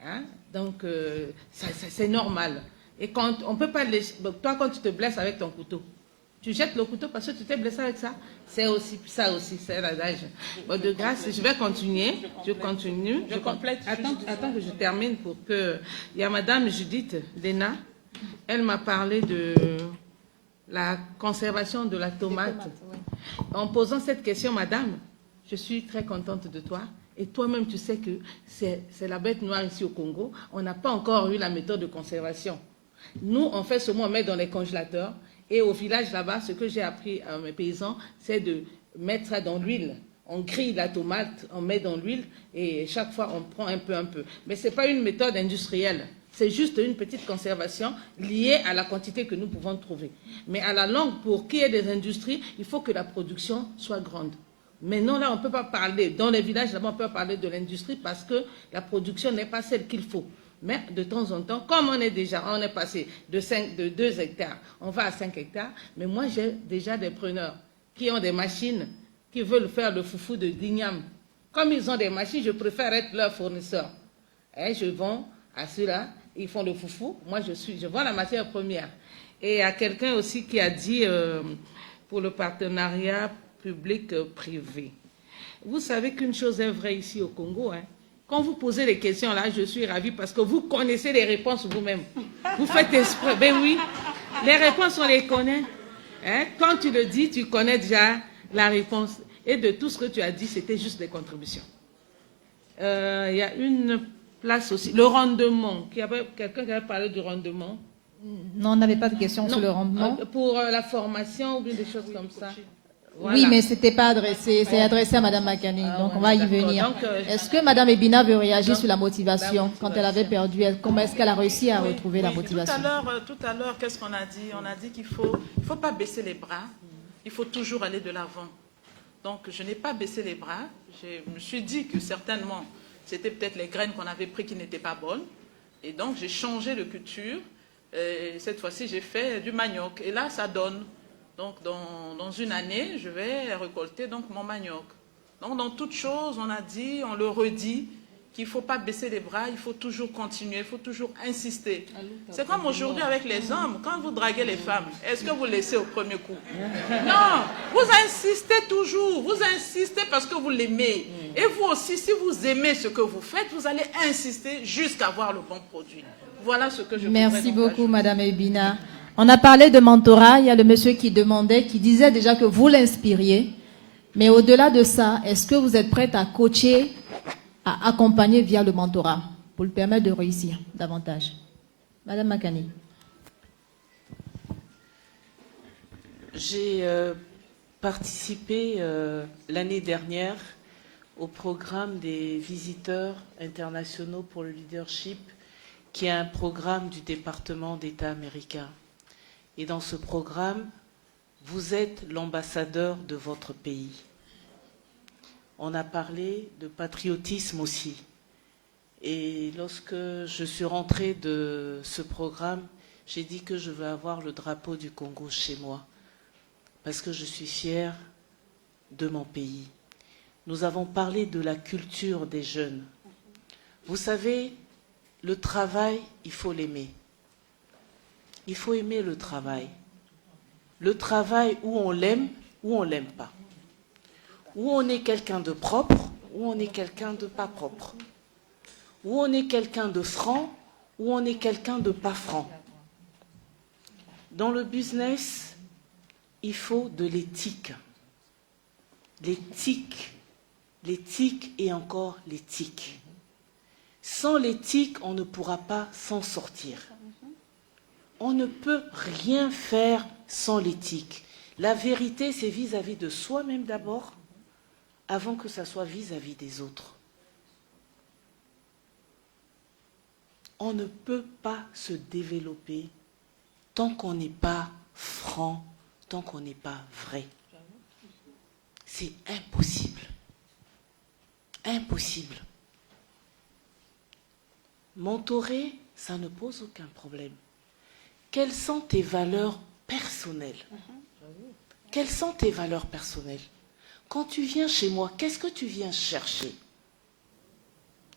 Hein? Donc, c'est normal. Et quand on peut pas toi, quand tu te blesses avec ton couteau, tu jettes le couteau parce que tu t'es blessé avec ça. C'est aussi ça aussi, c'est l'adage. Bon, de grâce, je vais continuer. Je continue. Je complète. Attends que je termine pour que... Il y a Madame Judith Lena. Elle m'a parlé de la conservation de la tomate. En posant cette question, Madame, je suis très contente de toi. Et toi-même, tu sais que c'est la bête noire ici au Congo. On n'a pas encore eu la méthode de conservation. Nous, on fait seulement mettre dans les congélateurs. Et au village là-bas, ce que j'ai appris à mes paysans, c'est de mettre ça dans l'huile. On grille la tomate, on met dans l'huile et chaque fois on prend un peu. Mais ce n'est pas une méthode industrielle. C'est juste une petite conservation liée à la quantité que nous pouvons trouver. Mais à la longue, pour qu'il y ait des industries, il faut que la production soit grande. Mais non, là, on ne peut pas parler. Dans les villages, là-bas, on peut parler de l'industrie parce que la production n'est pas celle qu'il faut. Mais de temps en temps, comme on est passé de 2 hectares, on va à 5 hectares. Mais moi, j'ai déjà des preneurs qui ont des machines, qui veulent faire le foufou de Dignam. Comme ils ont des machines, je préfère être leur fournisseur. Et je vends à ceux-là, ils font le foufou. Moi, je vends la matière première. Et il y a quelqu'un aussi qui a dit pour le partenariat public-privé. Vous savez qu'une chose est vraie ici au Congo, hein. Quand vous posez les questions là, je suis ravie parce que vous connaissez les réponses vous-même. Vous faites exprès. Ben oui, les réponses, on les connaît. Hein? Quand tu le dis, tu connais déjà la réponse. Et de tout ce que tu as dit, c'était juste des contributions. Il y a une place aussi. Le rendement. Quelqu'un qui avait parlé du rendement? Non, on n'avait pas de questions sur le rendement. Pour la formation ou bien des choses comme ça. Voilà. Oui, mais ce n'était pas adressé, c'est adressé à Mme Makani, donc on va y venir. Est-ce que Mme Ebina veut réagir sur la motivation quand elle avait perdu? Comment est-ce qu'elle a réussi à retrouver la motivation? Tout à l'heure, qu'est-ce qu'on a dit? On a dit qu'il ne faut pas baisser les bras, il faut toujours aller de l'avant. Donc, je n'ai pas baissé les bras. Je me suis dit que certainement, c'était peut-être les graines qu'on avait prises qui n'étaient pas bonnes. Et donc, j'ai changé de culture. Et cette fois-ci, j'ai fait du manioc. Et là, ça donne. Donc, dans une année, je vais récolter donc, mon manioc. Donc, dans toute chose, on a dit, on le redit, qu'il ne faut pas baisser les bras, il faut toujours continuer, il faut toujours insister. C'est comme aujourd'hui avec les hommes, quand vous draguez les femmes, est-ce que vous laissez au premier coup? Non, vous insistez toujours, vous insistez parce que vous l'aimez. Et vous aussi, si vous aimez ce que vous faites, vous allez insister jusqu'à avoir le bon produit. Voilà ce que je voudrais. Merci beaucoup, Madame Ebina. On a parlé de mentorat, il y a le monsieur qui disait déjà que vous l'inspiriez. Mais au-delà de ça, est-ce que vous êtes prête à coacher, à accompagner via le mentorat pour le permettre de réussir davantage? Madame Makani. J'ai participé l'année dernière au programme des visiteurs internationaux pour le leadership, qui est un programme du département d'État américain. Et dans ce programme, vous êtes l'ambassadeur de votre pays. On a parlé de patriotisme aussi. Et lorsque je suis rentrée de ce programme, j'ai dit que je veux avoir le drapeau du Congo chez moi, parce que je suis fière de mon pays. Nous avons parlé de la culture des jeunes. Vous savez, le travail, il faut l'aimer. Il faut aimer le travail. Le travail où on l'aime ou on ne l'aime pas. Où on est quelqu'un de propre, ou on est quelqu'un de pas propre, ou on est quelqu'un de franc, ou on est quelqu'un de pas franc. Dans le business, il faut de l'éthique. L'éthique et encore l'éthique. Sans l'éthique, on ne pourra pas s'en sortir. On ne peut rien faire sans l'éthique. La vérité, c'est vis-à-vis de soi-même d'abord, avant que ça soit vis-à-vis des autres. On ne peut pas se développer tant qu'on n'est pas franc, tant qu'on n'est pas vrai. C'est impossible. Impossible. Mentorer, ça ne pose aucun problème. Quelles sont tes valeurs personnelles? Quelles sont tes valeurs personnelles? Quand tu viens chez moi, qu'est-ce que tu viens chercher?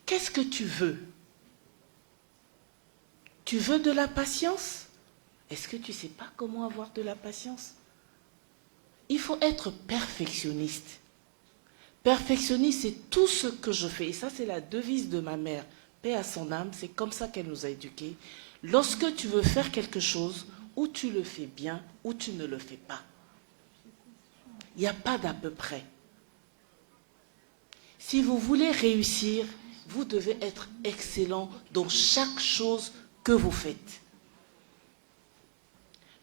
Qu'est-ce que tu veux? Tu veux de la patience? Est-ce que tu ne sais pas comment avoir de la patience? Il faut être perfectionniste. Perfectionniste, c'est tout ce que je fais. Et ça, c'est la devise de ma mère. Paix à son âme, c'est comme ça qu'elle nous a éduqués. Lorsque tu veux faire quelque chose, ou tu le fais bien, ou tu ne le fais pas. Il n'y a pas d'à peu près. Si vous voulez réussir, vous devez être excellent dans chaque chose que vous faites.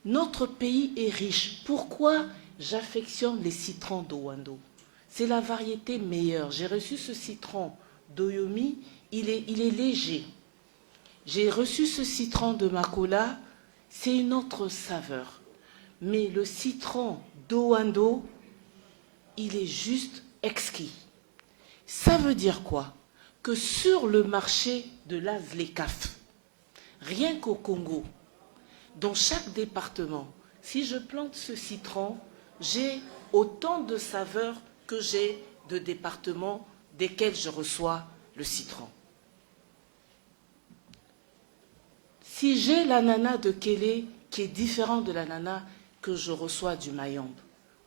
Notre pays est riche. Pourquoi j'affectionne les citrons d'Owando? C'est la variété meilleure. J'ai reçu ce citron d'Oyomi, il est léger. J'ai reçu ce citron de Makola, c'est une autre saveur. Mais le citron d'Owando, il est juste exquis. Ça veut dire quoi? Que sur le marché de l'Azlecaf, rien qu'au Congo, dans chaque département, si je plante ce citron, j'ai autant de saveurs que j'ai de départements desquels je reçois le citron. Si j'ai l'ananas de Kélé, qui est différent de l'ananas que je reçois du Mayombe,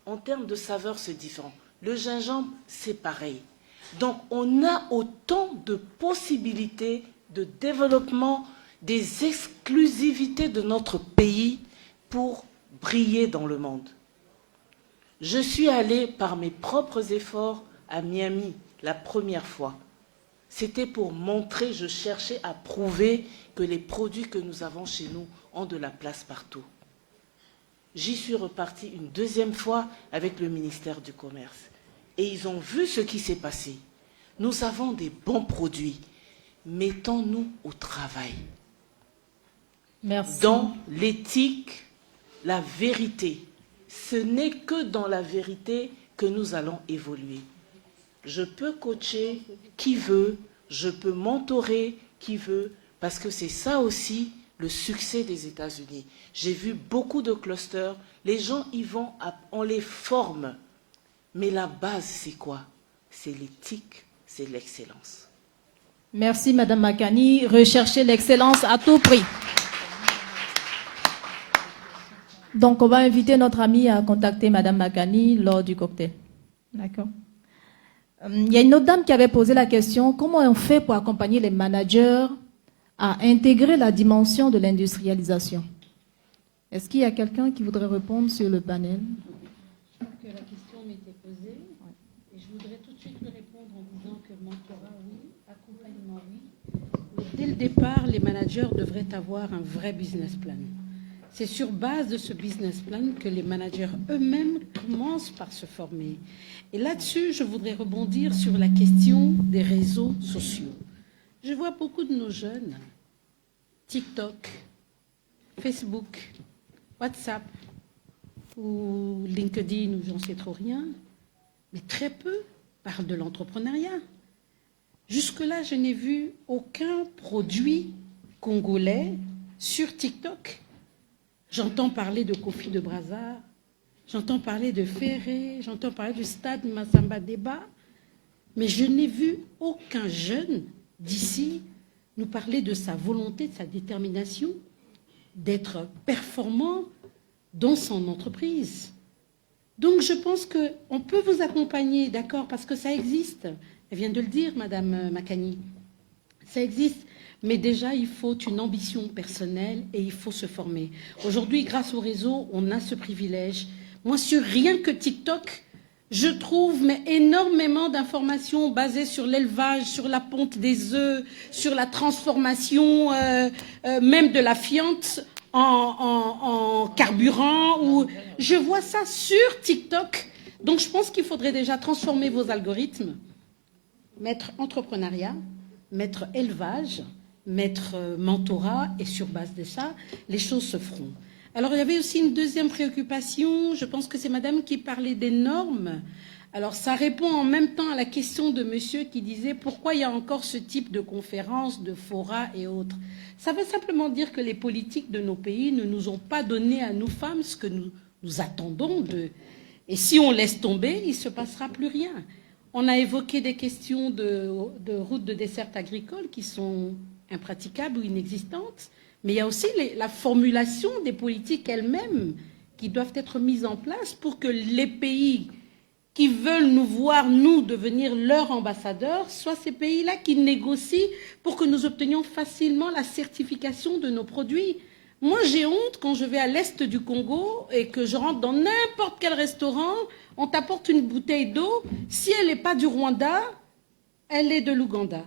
en termes de saveur, c'est différent. Le gingembre, c'est pareil. Donc, on a autant de possibilités de développement des exclusivités de notre pays pour briller dans le monde. Je suis allée par mes propres efforts à Miami la première fois. C'était pour montrer, je cherchais à prouver que les produits que nous avons chez nous ont de la place partout. J'y suis repartie une deuxième fois avec le ministère du Commerce. Et ils ont vu ce qui s'est passé. Nous avons des bons produits. Mettons-nous au travail. Merci. Dans l'éthique, la vérité. Ce n'est que dans la vérité que nous allons évoluer. Je peux coacher qui veut, je peux mentorer qui veut, parce que c'est ça aussi le succès des États-Unis. J'ai vu beaucoup de clusters, les gens y vont, on les forme. Mais la base, c'est quoi? C'est l'éthique, c'est l'excellence. Merci, Madame Makani. Recherchez l'excellence à tout prix. Donc, on va inviter notre amie à contacter Madame Makani lors du cocktail. D'accord. Il y a une autre dame qui avait posé la question, comment on fait pour accompagner les managers à intégrer la dimension de l'industrialisation? Est-ce qu'il y a quelqu'un qui voudrait répondre sur le panel? Je crois que la question m'était posée et je voudrais tout de suite lui répondre en disant que mentorat, oui, accompagnement, oui. Dès le départ, les managers devraient avoir un vrai business plan. C'est sur base de ce business plan que les managers eux-mêmes commencent par se former. Et là-dessus, je voudrais rebondir sur la question des réseaux sociaux. Je vois beaucoup de nos jeunes, TikTok, Facebook, WhatsApp ou LinkedIn, ou j'en sais trop rien, mais très peu parlent de l'entrepreneuriat. Jusque-là, je n'ai vu aucun produit congolais sur TikTok. J'entends parler de Kofi de Brazza, j'entends parler de Ferré, j'entends parler du stade Massamba Débat, mais je n'ai vu aucun jeune d'ici nous parler de sa volonté, de sa détermination d'être performant dans son entreprise. Donc je pense qu'on peut vous accompagner, d'accord, parce que ça existe, Elle vient de le dire, Madame Makani. Ça existe. Mais déjà, il faut une ambition personnelle et il faut se former. Aujourd'hui, grâce au réseau, on a ce privilège. Moi, sur rien que TikTok, je trouve énormément d'informations basées sur l'élevage, sur la ponte des œufs, sur la transformation même de la fiente en carburant. Je vois ça sur TikTok. Donc, je pense qu'il faudrait déjà transformer vos algorithmes, mettre entrepreneuriat, mettre élevage, mettre mentorat, et sur base de ça, les choses se feront. Alors, il y avait aussi une deuxième préoccupation, je pense que c'est madame qui parlait des normes. Alors, ça répond en même temps à la question de monsieur qui disait pourquoi il y a encore ce type de conférences, de forats et autres. Ça veut simplement dire que les politiques de nos pays ne nous ont pas donné à nous femmes ce que nous attendons d'eux. Et si on laisse tomber, il ne se passera plus rien. On a évoqué des questions de routes de desserte agricole qui sont impraticables ou inexistantes, mais il y a aussi la formulation des politiques elles-mêmes qui doivent être mises en place pour que les pays qui veulent nous voir, nous, devenir leurs ambassadeurs, soient ces pays-là qui négocient pour que nous obtenions facilement la certification de nos produits. Moi, j'ai honte quand je vais à l'est du Congo et que je rentre dans n'importe quel restaurant, on t'apporte une bouteille d'eau, si elle n'est pas du Rwanda, elle est de l'Ouganda.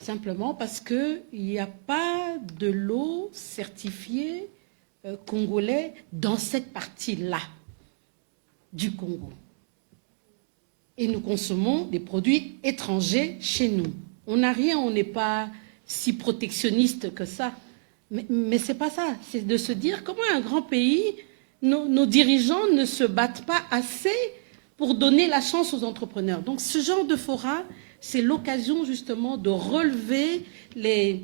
Simplement parce qu'il n'y a pas de l'eau certifiée congolais dans cette partie-là du Congo. Et nous consommons des produits étrangers chez nous. On n'a rien, on n'est pas si protectionniste que ça. Mais ce n'est pas ça. C'est de se dire comment un grand pays, nos dirigeants ne se battent pas assez pour donner la chance aux entrepreneurs. Donc ce genre de fora, c'est l'occasion justement de relever les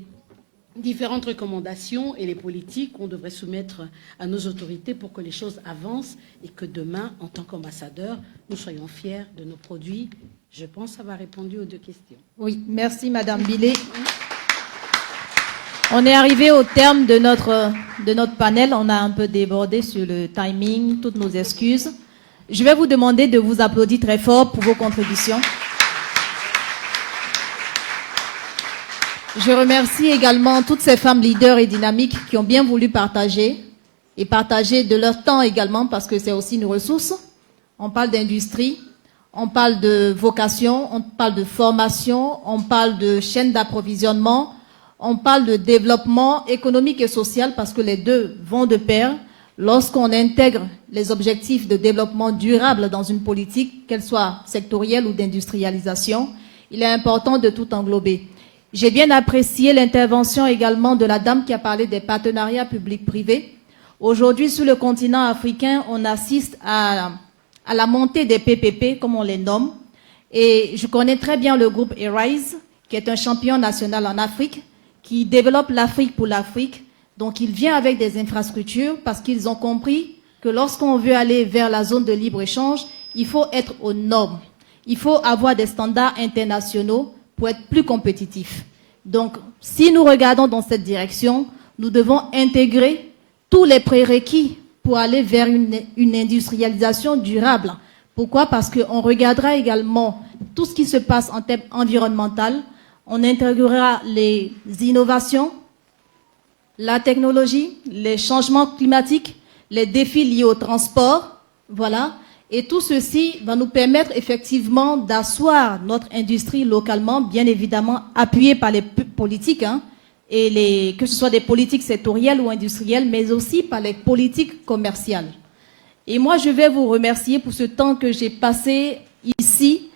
différentes recommandations et les politiques qu'on devrait soumettre à nos autorités pour que les choses avancent et que demain, en tant qu'ambassadeurs, nous soyons fiers de nos produits. Je pense avoir répondu aux deux questions. Oui, merci Madame Billet. On est arrivé au terme de notre panel. On a un peu débordé sur le timing, toutes nos excuses. Je vais vous demander de vous applaudir très fort pour vos contributions. Je remercie également toutes ces femmes leaders et dynamiques qui ont bien voulu partager et partager de leur temps également parce que c'est aussi une ressource. On parle d'industrie, on parle de vocation, on parle de formation, on parle de chaîne d'approvisionnement, on parle de développement économique et social parce que les deux vont de pair. Lorsqu'on intègre les objectifs de développement durable dans une politique, qu'elle soit sectorielle ou d'industrialisation, il est important de tout englober. J'ai bien apprécié l'intervention également de la dame qui a parlé des partenariats publics-privés. Aujourd'hui, sur le continent africain, on assiste à la montée des PPP, comme on les nomme. Et je connais très bien le groupe Arise, qui est un champion national en Afrique, qui développe l'Afrique pour l'Afrique. Donc, il vient avec des infrastructures parce qu'ils ont compris que lorsqu'on veut aller vers la zone de libre-échange, il faut être aux normes. Il faut avoir des standards internationaux pour être plus compétitif. Donc, si nous regardons dans cette direction, nous devons intégrer tous les prérequis pour aller vers une industrialisation durable. Pourquoi? Parce qu'on regardera également tout ce qui se passe en termes environnemental, on intégrera les innovations, la technologie, les changements climatiques, les défis liés au transport, voilà. Et tout ceci va nous permettre effectivement d'asseoir notre industrie localement, bien évidemment appuyée par les politiques, et que ce soit des politiques sectorielles ou industrielles, mais aussi par les politiques commerciales. Et moi, je vais vous remercier pour ce temps que j'ai passé ici.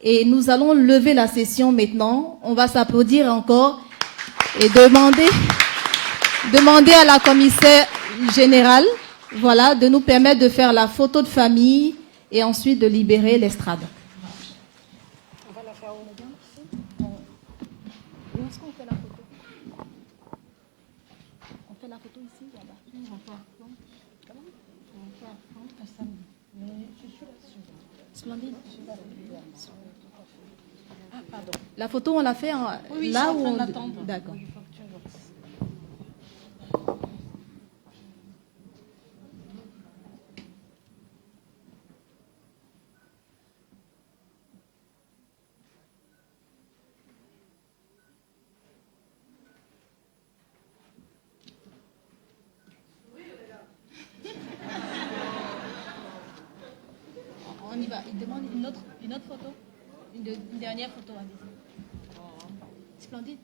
Et nous allons lever la session maintenant. On va s'applaudir encore et demander à la commissaire générale, voilà, de nous permettre de faire la photo de famille et ensuite de libérer l'estrade. On va la faire au médium ici. Où est-ce qu'on fait la photo? On fait la photo ici, là-bas. On va faire comment? On va faire un samedi. Mais je suis là-dessus. Splendide. Ah, pardon. La photo, on l'a fait oui, là où on... D'accord. Une autre photo, une dernière photo, allez-y. Splendide.